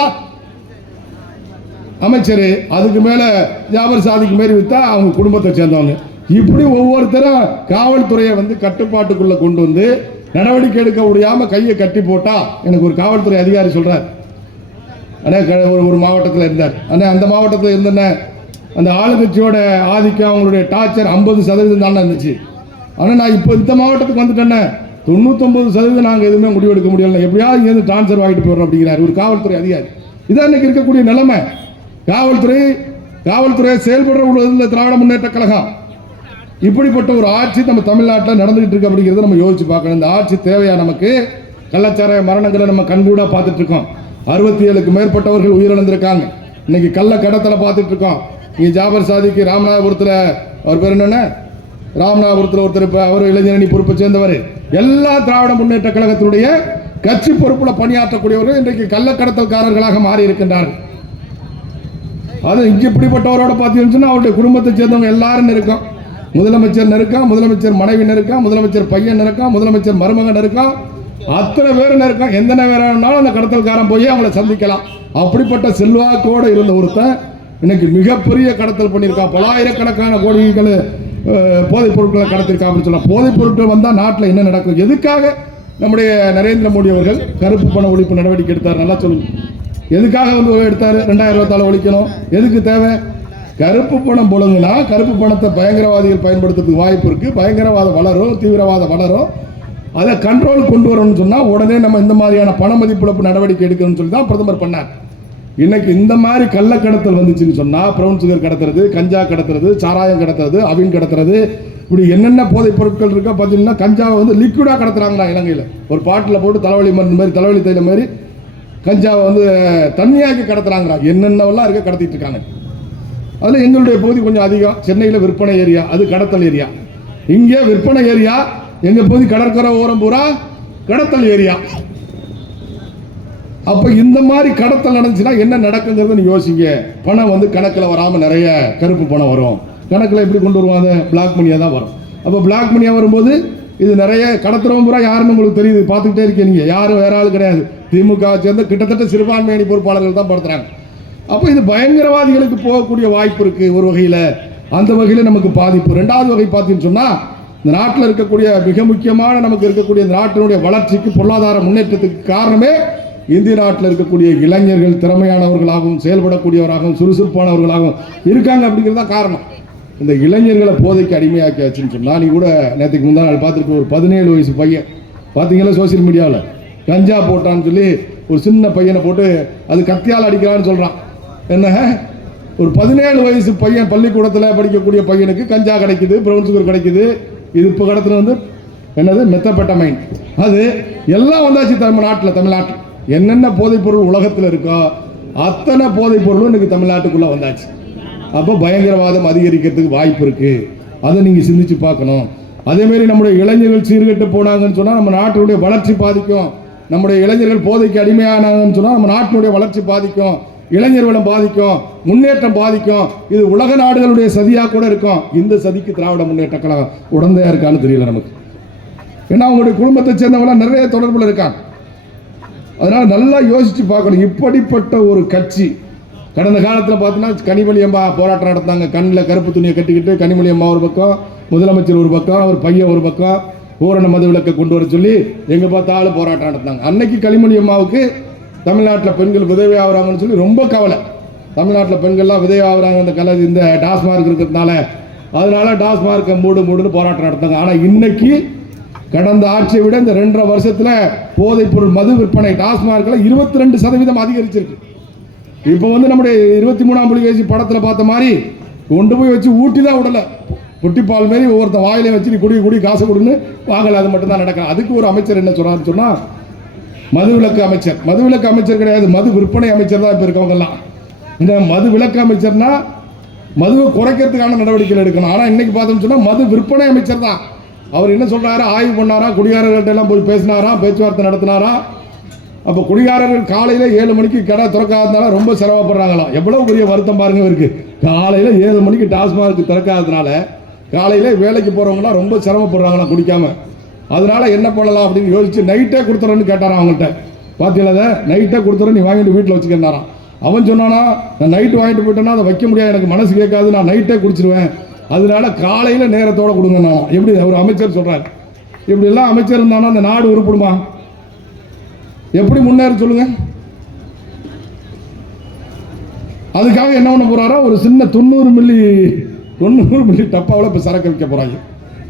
அமைச்சர், அதுக்கு மேலே ஜாபர் சாதிக்கு மாரி விற்றா அவங்க குடும்பத்தை சேர்ந்தவங்க. இப்படி ஒவ்வொருத்தரும் காவல்துறையை கட்டுப்பாட்டுக்குள்ளே கொண்டு வந்து நடவடிக்கை எடுக்க முடியாமல் கையை கட்டி போட்டா. எனக்கு ஒரு காவல்துறை அதிகாரி சொல்கிறார், அண்ணே ஒரு மாவட்டத்தில் இருந்தார். அண்ணே அந்த மாவட்டத்தில் இருந்தேன்ன அந்த ஆளுங்கட்சியோட ஆதிக்கம், அவங்களுடைய டார்ச்சர் 50% தானே இருந்துச்சு. ஆனால் நான் இப்போ இந்த மாவட்டத்துக்கு வந்துட்டேன்னே 99% நாங்கள் எதுவுமே முடிவெடுக்க முடியல, எப்படியாவது இங்கேருந்து ட்ரான்ஸ்ஃபர் வாங்கிட்டு போடுறோம் அப்படிங்கிறார் ஒரு காவல்துறை அதிகாரி. இதான் இன்னைக்கு இருக்கக்கூடிய நிலைமை. காவல்துறை செயல்படுற உள்ளதில் திராவிட முன்னேற்ற கழகம் இப்படிப்பட்ட ஒரு ஆட்சி நம்ம தமிழ்நாட்டில் நடந்துகிட்டு இருக்கு அப்படிங்கிறத நம்ம யோசிச்சு பார்க்கணும். இந்த ஆட்சி தேவையா நமக்கு? கள்ளச்சாராய மரணங்களை நம்ம கண்கூடா பார்த்துட்டு இருக்கோம். 67க்கு மேற்பட்டவர்கள் உயிரிழந்திருக்காங்க. இன்னைக்கு கள்ள கடத்தலை பார்த்துட்டு இருக்கோம். இங்கே ஜாபர் சாதிக்கு ராமநாதபுரத்தில் அவர் பேர் என்னென்ன, ராமநாதபுரத்தில் ஒருத்தர், இப்போ அவர் இளைஞரணி பொறுப்பை சேர்ந்தவர். எல்லா திராவிட முன்னேற்ற கழகத்தினுடைய கட்சி பொறுப்பில் பணியாற்றக்கூடியவர்கள் இன்றைக்கு கள்ளக்கடத்தல்காரர்களாக மாறி இருக்கின்றார்கள். அது இங்கே இப்படிப்பட்டவரோட பார்த்தீங்கன்னா அவருடைய குடும்பத்தை சேர்ந்தவங்க எல்லாரும் நெருக்கம். முதலமைச்சர் நெருக்கம், முதலமைச்சர் மனைவி நெருக்கம், முதலமைச்சர் பையன் நெருக்கம், முதலமைச்சர் மருமகன் நெருக்கம், அத்தனை பேர் நெருக்கம். எந்த நேரம்னாலும் அந்த கடத்தல்காரன் போய் அவங்கள சந்திக்கலாம். அப்படிப்பட்ட செல்வாக்கோடு இருந்த ஒருத்தன் இன்னைக்கு மிகப்பெரிய கடத்தல் பண்ணியிருக்கான். பலாயிரக்கணக்கான கோடிகள் போதைப் பொருட்களை கடத்திருக்கான் அப்படின்னு சொல்லலாம். போதைப் பொருட்கள் வந்தால் நாட்டில் என்ன நடக்கும்? எதுக்காக நம்முடைய நரேந்திர மோடி அவர்கள் கருப்பு பண ஒழிப்பு நடவடிக்கை எடுத்தார்? நல்லா சொல்லுங்க. எதுக்காக வந்து எடுத்தார்? 2024 ஒழிக்கணும். எதுக்கு தேவை? கருப்பு பணம் பொழுங்குனா கருப்பு பணத்தை பயங்கரவாதிகள் பயன்படுத்துறதுக்கு வாய்ப்பு இருக்கு. பயங்கரவாதம் வளரும், தீவிரவாதம் வளரும். அதை கண்ட்ரோல் கொண்டு வரணும்னு சொன்னால் உடனே நம்ம இந்த மாதிரியான பண மதிப்பிழப்பு நடவடிக்கை எடுக்கணும்னு சொல்லி தான் பிரதமர் பண்ணார். இன்னைக்கு இந்த மாதிரி கள்ளக்கடத்தல் வந்துச்சுன்னு சொன்னால் ப்ரௌன் சுகர் கடத்துறது, கஞ்சா கடத்துறது, சாராயம் கடத்துறது, அவின் கடத்துறது, இப்படி என்னென்ன போதைப் பொருட்கள் இருக்கா பார்த்தீங்கன்னா கஞ்சாவை வந்து லிக்விடாக கடத்துறாங்களா இலங்கையில். ஒரு பாட்டில் போட்டு தலைவலி மருந்து மாதிரி, தலைவலி தைலம் மாதிரி கஞ்சாவை வந்து தண்ணியாக்கி கடத்துறாங்களா. என்னென்னவெல்லாம் இருக்க கடத்திட்டு இருக்காங்க. அதில் எங்களுடைய பகுதி கொஞ்சம் அதிகம். சென்னையில் விற்பனை ஏரியா, அது கடத்தல் ஏரியா. இங்கே விற்பனை ஏரியா, எங்கள் பகுதி கடற்கரை ஓரம் பூரா கடத்தல் ஏரியா. அப்போ இந்த மாதிரி கடத்தல் நடந்துச்சுன்னா என்ன நடக்குங்கிறத நீ யோசிங்க. பணம் வந்து கணக்கில் வராமல் நிறைய கருப்பு பணம் வரும். கணக்கில் எப்படி கொண்டு வருவாங்க? பிளாக் மணியாக தான் வரும். அப்போ பிளாக் மணியாக வரும்போது இது நிறைய கடத்துறவங்க பூரா யாருன்னு உங்களுக்கு தெரியுது, பார்த்துக்கிட்டே இருக்கீங்க. யாரும் வேற ஆள் கிடையாது. திமுக சேர்ந்து கிட்டத்தட்ட சிறுபான்மை அணி பொறுப்பாளர்கள் தான் படுத்துறாங்க. அப்போ இது பயங்கரவாதிகளுக்கு போகக்கூடிய வாய்ப்பு இருக்கு ஒரு வகையில். அந்த வகையில் நமக்கு பாதிப்பு. ரெண்டாவது வகை பார்த்தீங்கன்னு சொன்னால், இந்த நாட்டில் இருக்கக்கூடிய மிக முக்கியமான நமக்கு இருக்கக்கூடிய இந்த நாட்டினுடைய வளர்ச்சிக்கு, பொருளாதார முன்னேற்றத்துக்கு காரணமே இந்திய நாட்டில் இருக்கக்கூடிய இளைஞர்கள் திறமையானவர்களாகவும் செயல்படக்கூடியவராகவும் சுறுசுறுப்பானவர்களாகவும் இருக்காங்க அப்படிங்கிறது தான் காரணம். இந்த இளைஞர்களை போதைக்கு அடிமையாக்கி வச்சுன்னு சொன்னால், நீ கூட நேற்றுக்கு முந்தா நாள் பார்த்துருக்கு, ஒரு 17 வயசு பையன் பார்த்தீங்களா சோசியல் மீடியாவில் கஞ்சா போட்டான்னு சொல்லி ஒரு சின்ன பையனை போட்டு அது கத்தியால் அடிக்கிறான்னு சொல்கிறான். என்ன, ஒரு 17 வயசு பையன் பள்ளிக்கூடத்தில் படிக்கக்கூடிய பையனுக்கு கஞ்சா கிடைக்குது, ப்ரௌன் சுகர் கிடைக்குது. இது இப்போ கடத்துல வந்து என்னது மெத்தபெட்டமைன், அது எல்லாம் வந்தாச்சு நம்ம நாட்டில். தமிழ்நாட்டில் என்னென்ன போதைப் பொருள் உலகத்தில் இருக்கோ அத்தனை போதைப் பொருளும் இன்னைக்கு தமிழ்நாட்டுக்குள்ளே வந்தாச்சு. அப்போ பயங்கரவாதம் அதிகரிக்கிறதுக்கு வாய்ப்பு இருக்குது. அதை நீங்கள் சிந்திச்சு பார்க்கணும். அதேமாரி நம்முடைய இளைஞர்கள் சீர்கெட்டு போனாங்கன்னு சொன்னால் நம்ம நாட்டினுடைய வளர்ச்சி பாதிக்கும். நம்முடைய இளைஞர்கள் போதைக்கு அடிமையானாங்கன்னு சொன்னால் நம்ம நாட்டினுடைய வளர்ச்சி பாதிக்கும், இளைஞர் வளம் பாதிக்கும், முன்னேற்றம் பாதிக்கும். இது உலக நாடுகளுடைய சதியாக கூட இருக்கும். இந்த சதிக்கு திராவிட முன்னேற்ற கழகம் உடந்தையா இருக்கான்னு தெரியல நமக்கு. ஏன்னா அவங்களுடைய குடும்பத்தை சேர்ந்தவங்களாம் நிறைய தொடர்பில் இருக்காங்க. அதனால நல்லா யோசிச்சு பார்க்கணும். இப்படிப்பட்ட ஒரு கட்சி கடந்த காலத்தில் பார்த்தீங்கன்னா கனிமொழி அம்மா போராட்டம் நடத்தாங்க. கண்ணில் கருப்பு துணியை கட்டிக்கிட்டு கனிமொழி அம்மா ஒரு பக்கம், முதலமைச்சர் ஒரு பக்கம், அவர் பையன் ஒரு பக்கம், பூரண மது விலக்கை கொண்டு வர சொல்லி எங்கே பார்த்தாலும் போராட்டம் நடத்தாங்க. அன்னைக்கு கனிமொழி அம்மாவுக்கு தமிழ்நாட்டில் பெண்கள் விதவை ஆகுறாங்கன்னு சொல்லி ரொம்ப கவலை. தமிழ்நாட்டில் பெண்கள்லாம் விதவை ஆகுறாங்க இந்த டாஸ்மார்க் இருக்கிறதுனால. அதனால டாஸ்மார்க்கை மூடுன்னு போராட்டம் நடத்தாங்க. ஆனால் இன்னைக்கு கடந்த ஆட்சியை விட இந்த 2.5 வருஷத்தில் போதைப் பொருள் மது விற்பனை டாஸ்மார்க்கில் 22% அதிகரிச்சிருக்கு. இப்போ வந்து நம்முடைய 23ஆம் புலிகேசி படத்தில் பார்த்த மாதிரி கொண்டு போய் வச்சு ஊட்டி தான் விடலை. பொட்டிப்பால் மாரி ஒவ்வொருத்த வாயிலையும் வச்சு நீ குடி காசு கொடுன்னு வாங்கலை. அது மட்டும்தான் நடக்கும். அதுக்கு ஒரு அமைச்சர் என்ன சொல்கிறான்னு சொன்னால், மதுவிலக்கு அமைச்சர். மதுவிலக்கு அமைச்சர் கிடையாது, மது விற்பனை அமைச்சர் தான் இப்போ இருக்கவங்கெல்லாம். இந்த மது விலக்கு அமைச்சர்னா மதுவை குறைக்கிறதுக்கான நடவடிக்கைகள் எடுக்கணும். ஆனால் இன்னைக்கு பார்த்தோம்னு சொன்னால் மது விற்பனை அமைச்சர் தான். அவர் என்ன சொல்கிறாரு, ஆய்வு பண்ணாரா, குடிகாரர்கள்ட்ட எல்லாம் போய் பேசினாரா, பேச்சுவார்த்தை நடத்தினாரா. அப்போ குடிகாரர்கள் காலையில் 7 மணிக்கு கடை திறக்காததுனால ரொம்ப சிரமப்படுறாங்களாம். எவ்வளோ பெரிய வருத்தம் பாருங்க இருக்கு. காலையில் 7 மணிக்கு டாஸ்மார்க் திறக்காததுனால காலையில் வேலைக்கு போகிறவங்களாம் ரொம்ப சிரமப்படுறாங்களாம் குடிக்காம. அதனால என்ன பண்ணலாம் அப்படின்னு யோசிச்சு நைட்டே கொடுத்துறேன்னு கேட்டாரான் அவங்கள்ட்ட. பார்த்தீங்களா, நைட்டே கொடுத்துறேன், நீ வாங்கிட்டு வீட்டில் வச்சுக்கிறாரான். அவன் சொன்னானா, நான் நைட்டு வாங்கிட்டு போயிட்டேன்னா அதை வைக்க முடியாது, எனக்கு மனசு கேட்காது, நான் நைட்டே குடிச்சிருவேன், அதனால காலையில் நேரத்தோடு கொடுங்க. நான் எப்படி ஒரு அமைச்சர் சொல்கிறார். இப்படிலாம் அமைச்சர் இருந்தானா அந்த நாடு உருப்படுமா? எப்படி முன்னேற சொல்லுங்க. அதுக்காக என்ன பண்ண போறாரா, ஒரு சின்ன 90 மில்லி டப்பாவில் இப்போ சரக்கு விற்க போறாங்க.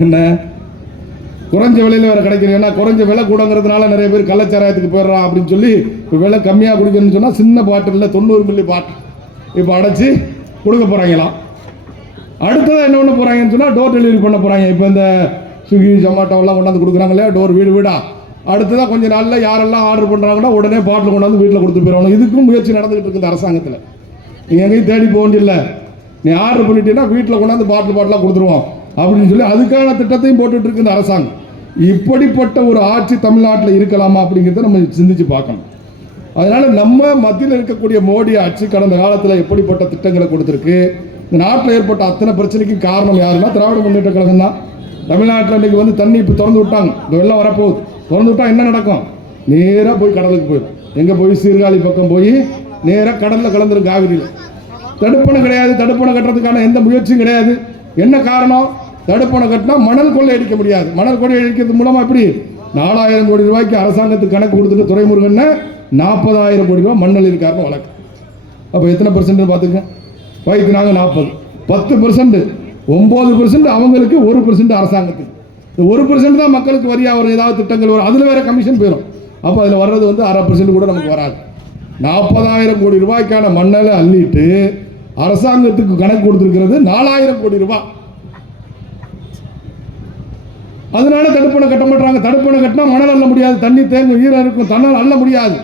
என்ன, குறைஞ்ச விலையில் வேற கிடைக்கிறேன். ஏன்னா குறைஞ்ச விலை கூடங்கிறதுனால நிறைய பேர் கள்ளச்சாராயத்துக்கு போயிடுறான் அப்படின்னு சொல்லி இப்போ விலை கம்மியாக குடிக்கணும்னு சொன்னால் சின்ன பாட்டிலில் 90 மில்லி பாட்டில் இப்போ அடைச்சி கொடுக்க போறாங்களாம். அடுத்ததாக என்ன பண்ண போகிறாங்கன்னு சொன்னால் டோர் டெலிவரி பண்ண போகிறாங்க. இப்போ இந்த ஸ்விக்கி ஜொமேட்டோலாம் கொண்டாந்து கொடுக்குறாங்க இல்லையா, டோர் வீடு வீடா. அடுத்ததாக கொஞ்சம் நாளில் யாரெல்லாம் ஆர்டர் பண்ணுறாங்கன்னா உடனே பாட்டில் கொண்டாந்து வீட்டில் கொடுத்து போயிடணும். இதுக்கும் முயற்சி நடந்துகிட்டு இருக்குது அரசாங்கத்தில். நீங்கள் எங்கேயும் தேடி போக வேண்டியதில்லை, நீ ஆர்டர் பண்ணிட்டீங்கன்னா வீட்டில் கொண்டாந்து பாட்டிலாக கொடுத்துருவோம் அப்படின்னு சொல்லி அதுக்கான திட்டத்தையும் போட்டுட்டு இருக்கு இந்த அரசாங்கம். இப்படிப்பட்ட ஒரு ஆட்சி தமிழ்நாட்டில் இருக்கலாமா அப்படிங்கிறத நம்ம சிந்திச்சு பார்க்கணும். அதனால நம்ம மத்தியில் இருக்கக்கூடிய மோடி ஆட்சி கடந்த காலத்தில் எப்படிப்பட்ட திட்டங்களை கொடுத்துருக்கு, இந்த நாட்டில் ஏற்பட்ட அத்தனை பிரச்சனைக்கும் காரணம் யாருன்னா திராவிட முன்னேற்ற கழகம் தான். தமிழ்நாட்டில் இன்னைக்கு வந்து தண்ணி இப்போ திறந்து விட்டாங்க, இந்த வெள்ளம் வரப்போகுது. திறந்து விட்டா என்ன நடக்கும்? நேராக போய் கடலுக்கு போயிடும். எங்கே போய் சீர்காழி பக்கம் போய் நேராக கடலில் கலந்துரும் காவிரியில். தடுப்பணை கிடையாது, தடுப்பணை கட்டுறதுக்கான எந்த முயற்சியும் கிடையாது. என்ன காரணம்? தடுப்பணை கட்டினா மணல் கொள்ளை அடிக்க முடியாது. மணல் கொள்ளை அடிக்கிறது மூலமாக எப்படி 4000 கோடி ரூபாய்க்கு அரசாங்கத்துக்கு கணக்கு கொடுத்துட்டு துரைமுருகன் 40,000 கோடி ரூபாய் மண்ணல் இருக்காருன்னு வழக்கு. அப்போ எத்தனை பர்சன்ட் பார்த்துக்க? வைத்தினாங்க 40, 10%, 9% அவங்களுக்கு, 1% அரசாங்கத்துக்கு. 1% தான் மக்களுக்கு வரியா வரும், ஏதாவது திட்டங்கள் வரும், அதில் வேற கமிஷன் போயிடும். அப்போ அதில் வர்றது வந்து 1/2% கூட நமக்கு வராது. 40,000 கோடி ரூபாய்க்கான மண்ணலை அள்ளிட்டு அரசாங்கத்துக்கு கணக்கு கொடுத்துருக்கிறது 4,000 கோடி ரூபாய். அதனால தடுப்பணை கட்ட மாட்டாங்க. தடுப்பணை கட்டினா மணல் அள்ள முடியாது, தண்ணி தேங்க ஈரம் இருக்கும், தண்ணல் அள்ள முடியாது.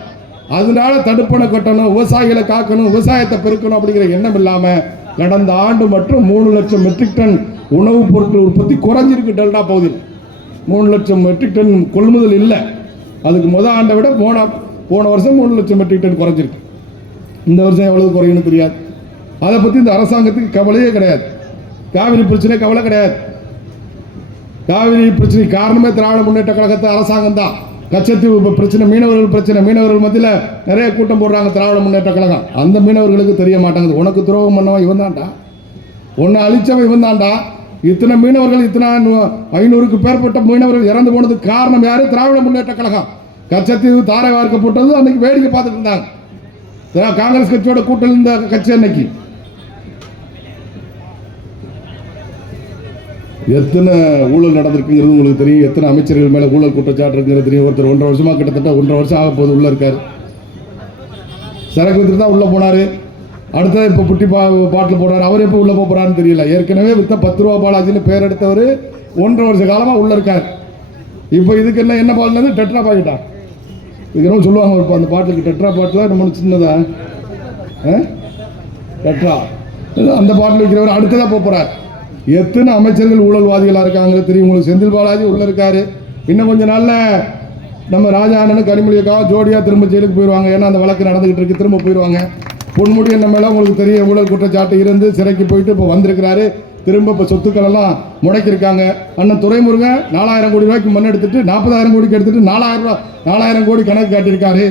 அதனால தடுப்பணை கட்டணும், விவசாயிகளை காக்கணும், விவசாயத்தை பெருக்கணும் அப்படிங்கிற எண்ணம் இல்லாமல் கடந்த ஆண்டு மற்றும் 3 லட்சம் மெட்ரிக் டன் உணவுப் பொருட்கள் உற்பத்தி குறைஞ்சிருக்கு. டெல்டா பகுதியில் 3 லட்சம் மெட்ரிக் டன் கொள்முதல் இல்லை. அதுக்கு முதல் ஆண்டை விட போன வருஷம் 3 லட்சம் மெட்ரிக் டன் குறைஞ்சிருக்கு. இந்த வருஷம் எவ்வளவு குறையும்னு தெரியாது. அதை பற்றி இந்த அரசாங்கத்துக்கு கவலையே கிடையாது. காவிரி பிரச்சனை கவலை கிடையாது. காவிரி பிரச்சனை காரணமே திராவிட முன்னேற்ற கழகத்தை அரசாங்கம் தான். கச்சத்தீவு பிரச்சனை, மீனவர்கள் பிரச்சனை, மீனவர்கள் மத்தியில் நிறைய கூட்டம் போடுறாங்க திராவிட முன்னேற்ற கழகம். அந்த மீனவர்களுக்கு தெரிய மாட்டாங்குது. உனக்கு துரோகம் பண்ணவன் இவன் தான்டா, உன்னை அழிச்சவன் இவன் தான்டா. இத்தனை மீனவர்கள், இத்தனை 500க்கு மேற்பட்ட மீனவர்கள் இறந்து போனதுக்கு காரணம் யாரு? திராவிட முன்னேற்ற கழகம். கச்சத்தீவு தாரை வார்க்கப்பட்டது அன்னைக்கு வேடிக்கை பார்த்துட்டு இருந்தாங்க. காங்கிரஸ் கட்சியோட கூட்டல் இருந்த கட்சி அன்னைக்கு. எத்தனை ஊழல் நடந்திருக்குங்கிறது உங்களுக்கு தெரியும். எத்தனை அமைச்சர்கள் மேலே ஊழல் குற்றச்சாட்டு இருக்குங்கிறது தெரியும். ஒருத்தர் 1.5 வருஷமா, கிட்டத்தட்ட 1.5 வருஷம் ஆக போது உள்ள இருக்காரு. சரக்கு வித்துட்டு தான் உள்ள போனாரு. அடுத்தது இப்போ புட்டி பாட்டில் போடுறாரு. அவர் எப்போ உள்ள போறாருன்னு தெரியல. ஏற்கனவே வித்த 10 ரூபா பாலாஜின்னு பேர் எடுத்தவர் 1.5 வருஷ காலமாக உள்ள இருக்கார். இப்போ இதுக்கு என்ன பால்? டெட்ரா பாக்கெட்டா இதுன்னு சொல்லுவாங்க. அந்த பாட்டுக்கு டெட்ரா பாட்டில் நம்ம சின்னதா டெட்ரா, அந்த பாட்டில் வைக்கிறவர் அடுத்ததாக போகிறார். எத்தனை அமைச்சர்கள் ஊழல்வாதிகளாக இருக்காங்க தெரியும் உங்களுக்கு. செந்தில் பாலாஜி உள்ள இருக்காரு. இன்னும் கொஞ்ச நாள்ல நம்ம ராஜாண்ணனு கனிமொழிக்காக ஜோடியா திரும்ப ஜெயிலுக்கு போயிடுவாங்க. ஏன்னா அந்த வழக்கு நடந்துகிட்டு இருக்கு, திரும்ப போயிடுவாங்க. பொன்முடி என்ன மேலே உங்களுக்கு தெரியும் ஊழல் குற்றச்சாட்டு இருந்து சிறைக்கு போயிட்டு இப்போ வந்திருக்கிறாரு. திரும்ப இப்போ சொத்துக்கள் எல்லாம் முடக்கியிருக்காங்க. அண்ணன் துரைமுருகன் 4,000 கோடி ரூபாய்க்கு மண் எடுத்துட்டு 40,000 கோடிக்கு எடுத்துட்டு 4,000 கோடி கணக்கு காட்டியிருக்காரு.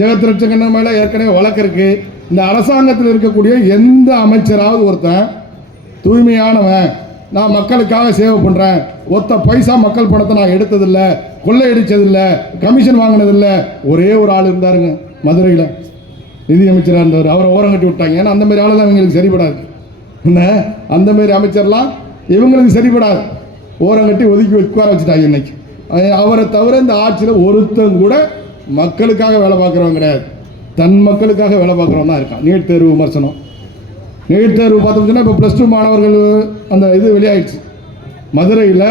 ஜெகத் ரட்சகன் மேலே ஏற்கனவே வழக்கு இருக்கு. இந்த அரசாங்கத்தில் இருக்கக்கூடிய எந்த அமைச்சராவது ஒருத்தன் தூய்மையானவன், நான் மக்களுக்காக சேவை பண்ணுறேன், ஒத்த பைசா மக்கள் பணத்தை நான் எடுத்ததில்லை, கொள்ளையடிச்சதில்லை, கமிஷன் வாங்கினதில்லை, ஒரே ஒரு ஆள் இருந்தாருங்க மதுரையில், நிதியமைச்சராக இருந்தவர். அவரை ஓரம் கட்டி விட்டாங்க. ஏன்னா அந்த மாதிரி ஆளெல்லாம் இவங்களுக்கு சரிபடாது. என்ன அந்த மாதிரி அமைச்சர்லாம் இவங்களுக்கு சரிபடாது. ஓரம் கட்டி ஒதுக்கி உட்கார வச்சுட்டாங்க இன்னைக்கு. அவரை தவிர இந்த ஆட்சியில் ஒருத்தன் கூட மக்களுக்காக வேலை பார்க்குறவங்க கிடையாது. தன் மக்களுக்காக வேலை பார்க்குறவங்க தான் இருக்கான். நீட் தேர்வு விமர்சனம், நீட் தேர்வு பார்த்தோம்னா இப்போ +2 மாணவர்கள் அந்த இது வெளியாகிடுச்சு. மதுரையில்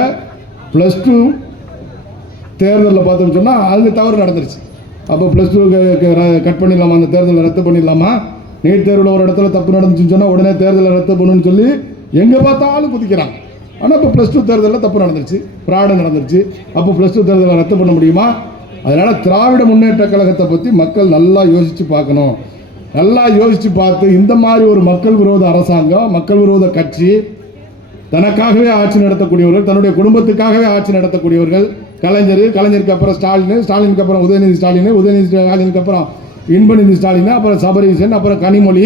+2 தேர்தலில் பார்த்தோம்னு சொன்னால் அது தவறு நடந்துருச்சு. அப்போ +2 கட் பண்ணிடலாமா, அந்த தேர்தலை ரத்து பண்ணிடலாமா? நீட் தேர்வில் ஒரு இடத்துல தப்பு நடந்துச்சுன்னு சொன்னால் உடனே தேர்தலை ரத்து பண்ணணும்னு சொல்லி எங்கே பார்த்தாலும் குதிக்கிறாங்க. ஆனால் இப்போ +2 தேர்தலில் தப்பு நடந்துருச்சு, ஃப்ராடு நடந்துருச்சு. அப்போ +2 தேர்தலை ரத்து பண்ண முடியுமா? அதனால் திராவிட முன்னேற்ற கழகத்தை பற்றி மக்கள் நல்லா யோசித்து பார்க்கணும். நல்லா யோசித்து பார்த்து இந்த மாதிரி ஒரு மக்கள் விரோத அரசாங்கம், மக்கள் விரோத கட்சி, தனக்காகவே ஆட்சி நடத்தக்கூடியவர்கள், தன்னுடைய குடும்பத்துக்காகவே ஆட்சி நடத்தக்கூடியவர்கள், கலைஞருக்கு அப்புறம் ஸ்டாலினுக்கு அப்புறம் உதயநிதி ஸ்டாலினுக்கு அப்புறம் இன்பநிதி ஸ்டாலின், அப்புறம் சபரீசன், அப்புறம் கனிமொழி,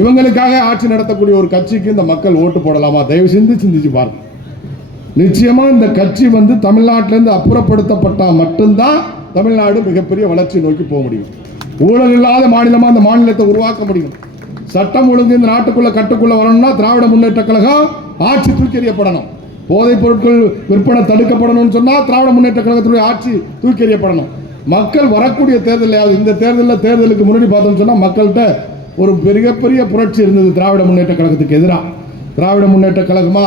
இவங்களுக்காக ஆட்சி நடத்தக்கூடிய ஒரு கட்சிக்கு இந்த மக்கள் ஓட்டு போடலாமா? தயவு செஞ்சு சிந்திச்சு பாருங்க. நிச்சயமா இந்த கட்சி வந்து தமிழ்நாட்டிலிருந்து அப்புறப்படுத்தப்பட்டால் மட்டும்தான் தமிழ்நாடு மிகப்பெரிய வளர்ச்சி நோக்கி போக முடியும். ஊழல் இல்லாத மாநிலமா அந்த மாநிலத்தை உருவாக்க முடியும். சட்டம் ஒழுங்கு இந்த நாட்டுக்குள்ள கட்டுக்குள்ள வரணும்னா திராவிட முன்னேற்ற கழகம் ஆட்சி தூக்கி எறியப்படணும். போதைப் பொருட்கள் விற்பனை தடுக்கப்படணும்னு சொன்னா திராவிட முன்னேற்ற கழகத்துடைய ஆட்சி தூக்கி எறியப்படணும். மக்கள் வரக்கூடிய தேர்தலையாவது, இந்த தேர்தலுக்கு முன்னாடி பார்த்தோம்னு சொன்னா மக்கள்கிட்ட ஒரு மிகப்பெரிய புரட்சி இருந்தது திராவிட முன்னேற்ற கழகத்துக்கு எதிராக. திராவிட முன்னேற்ற கழகமா?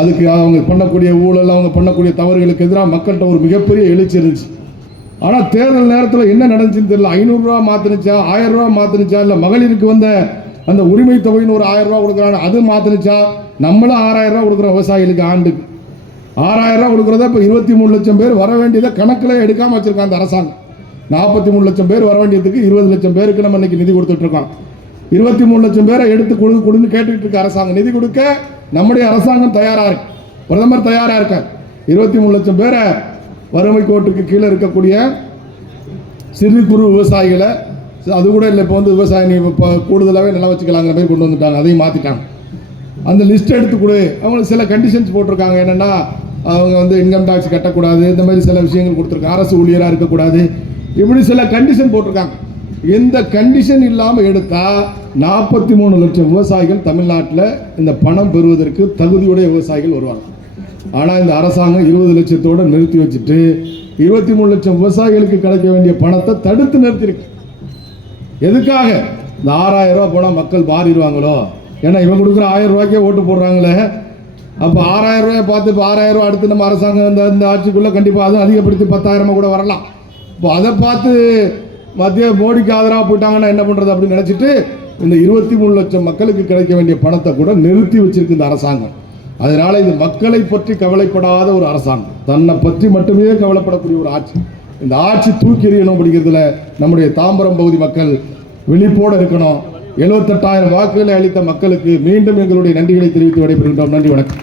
அதுக்கு அவங்க பண்ணக்கூடிய ஊழல், அவங்க பண்ணக்கூடிய தவறுகளுக்கு எதிராக மக்கள்கிட்ட ஒரு மிகப்பெரிய எழுச்சி இருந்துச்சு. ஆனால் தேர்தல் நேரத்தில் என்ன நடந்துச்சுன்னு தெரியல. 500 ரூபா மாற்றினுச்சா, 1000 ரூபா மாற்றினுச்சா, இல்லை மகளிருக்கு வந்த அந்த உரிமை தொகைன்னு ஒரு 1000 ரூபா கொடுக்குறாங்க, அது மாற்றினுச்சா? நம்மளும் 6000 ரூபா கொடுக்குறோம் விவசாயிகளுக்கு. ஆண்டுக்கு 6000 ரூபா கொடுக்குறத இப்போ 23 லட்சம் பேர் வர வேண்டியதை கணக்கில் எடுக்காமல் வச்சிருக்காங்க அந்த அரசாங்கம். 43 லட்சம் பேர் வர வேண்டியதுக்கு 20 லட்சம் பேருக்கு நம்ம இன்னைக்கு நிதி கொடுத்துட்டு இருக்கோம். 23 லட்சம் பேரை எடுத்து கொடுன்னு கேட்டுக்கிட்டு இருக்க அரசாங்கம். நிதி கொடுக்க நம்முடைய அரசாங்கம் தயாராக இருக்கு, பிரதமர் தயாராக இருக்கார். 23 லட்சம் பேரை வறுமை கோட்டுக்கு கீழே இருக்கக்கூடிய சிறு குறு விவசாயிகளை, அது கூட இல்லை, இப்போ வந்து விவசாயி இப்போ கூடுதலாகவே நிலம் வச்சுக்கலாங்கிற மாதிரி கொண்டு வந்துட்டாங்க, அதையும் மாற்றிட்டாங்க. அந்த லிஸ்ட் எடுத்து கொடு. அவங்களுக்கு சில கண்டிஷன்ஸ் போட்டிருக்காங்க. என்னென்னா அவங்க வந்து இன்கம் டேக்ஸ் கட்டக்கூடாது, இந்த மாதிரி சில விஷயங்கள் கொடுத்துருக்காங்க. அரசு ஊழியராக இருக்கக்கூடாது, இப்படி சில கண்டிஷன் போட்டிருக்காங்க. எந்த கண்டிஷன் இல்லாமல் எடுத்தால் 43 லட்சம் விவசாயிகள் தமிழ்நாட்டில் இந்த பணம் பெறுவதற்கு தகுதியுடைய விவசாயிகள் வருவாங்க. ஆனால் இந்த அரசாங்கம் 20 லட்சத்தோடு நிறுத்தி வச்சுட்டு 23 லட்சம் விவசாயிகளுக்கு கிடைக்க வேண்டிய பணத்தை தடுத்து நிறுத்திருக்கு. எதுக்காக? இந்த 6000 ரூபா போனால் மக்கள் மாறிடுவாங்களோ. ஏன்னா இவங்க கொடுக்குற 1000 ரூபாய்க்கே ஓட்டு போடுறாங்களே. அப்போ 6000 ரூபாயை பார்த்து இப்போ 6000 ரூபா அடுத்து நம்ம அரசாங்கம் இந்த ஆட்சிக்குள்ளே கண்டிப்பாக அதுவும் அதிகப்படுத்தி 10,000 கூட வரலாம். இப்போ அதை பார்த்து மத்திய மோடிக்கு ஆதரவாக போயிட்டாங்கன்னா என்ன பண்ணுறது அப்படின்னு நினச்சிட்டு இந்த 23 லட்சம் மக்களுக்கு கிடைக்க வேண்டிய பணத்தை கூட நிறுத்தி வச்சிருக்கு இந்த அரசாங்கம். அதனால இது மக்களை பற்றி கவலைப்படாத ஒரு அரசாங்கம், தன்னை பற்றி மட்டுமே கவலைப்படக்கூடிய ஒரு ஆட்சி. இந்த ஆட்சி தூக்கி எறியணும் அப்படிங்கிறதுல நம்முடைய தாம்பரம் பகுதி மக்கள் விழிப்போடு இருக்கணும். 78,000 வாக்குகளை அளித்த மக்களுக்கு மீண்டும் எங்களுடைய நன்றிகளை தெரிவித்து விடைபெறுகின்றோம். நன்றி, வணக்கம்.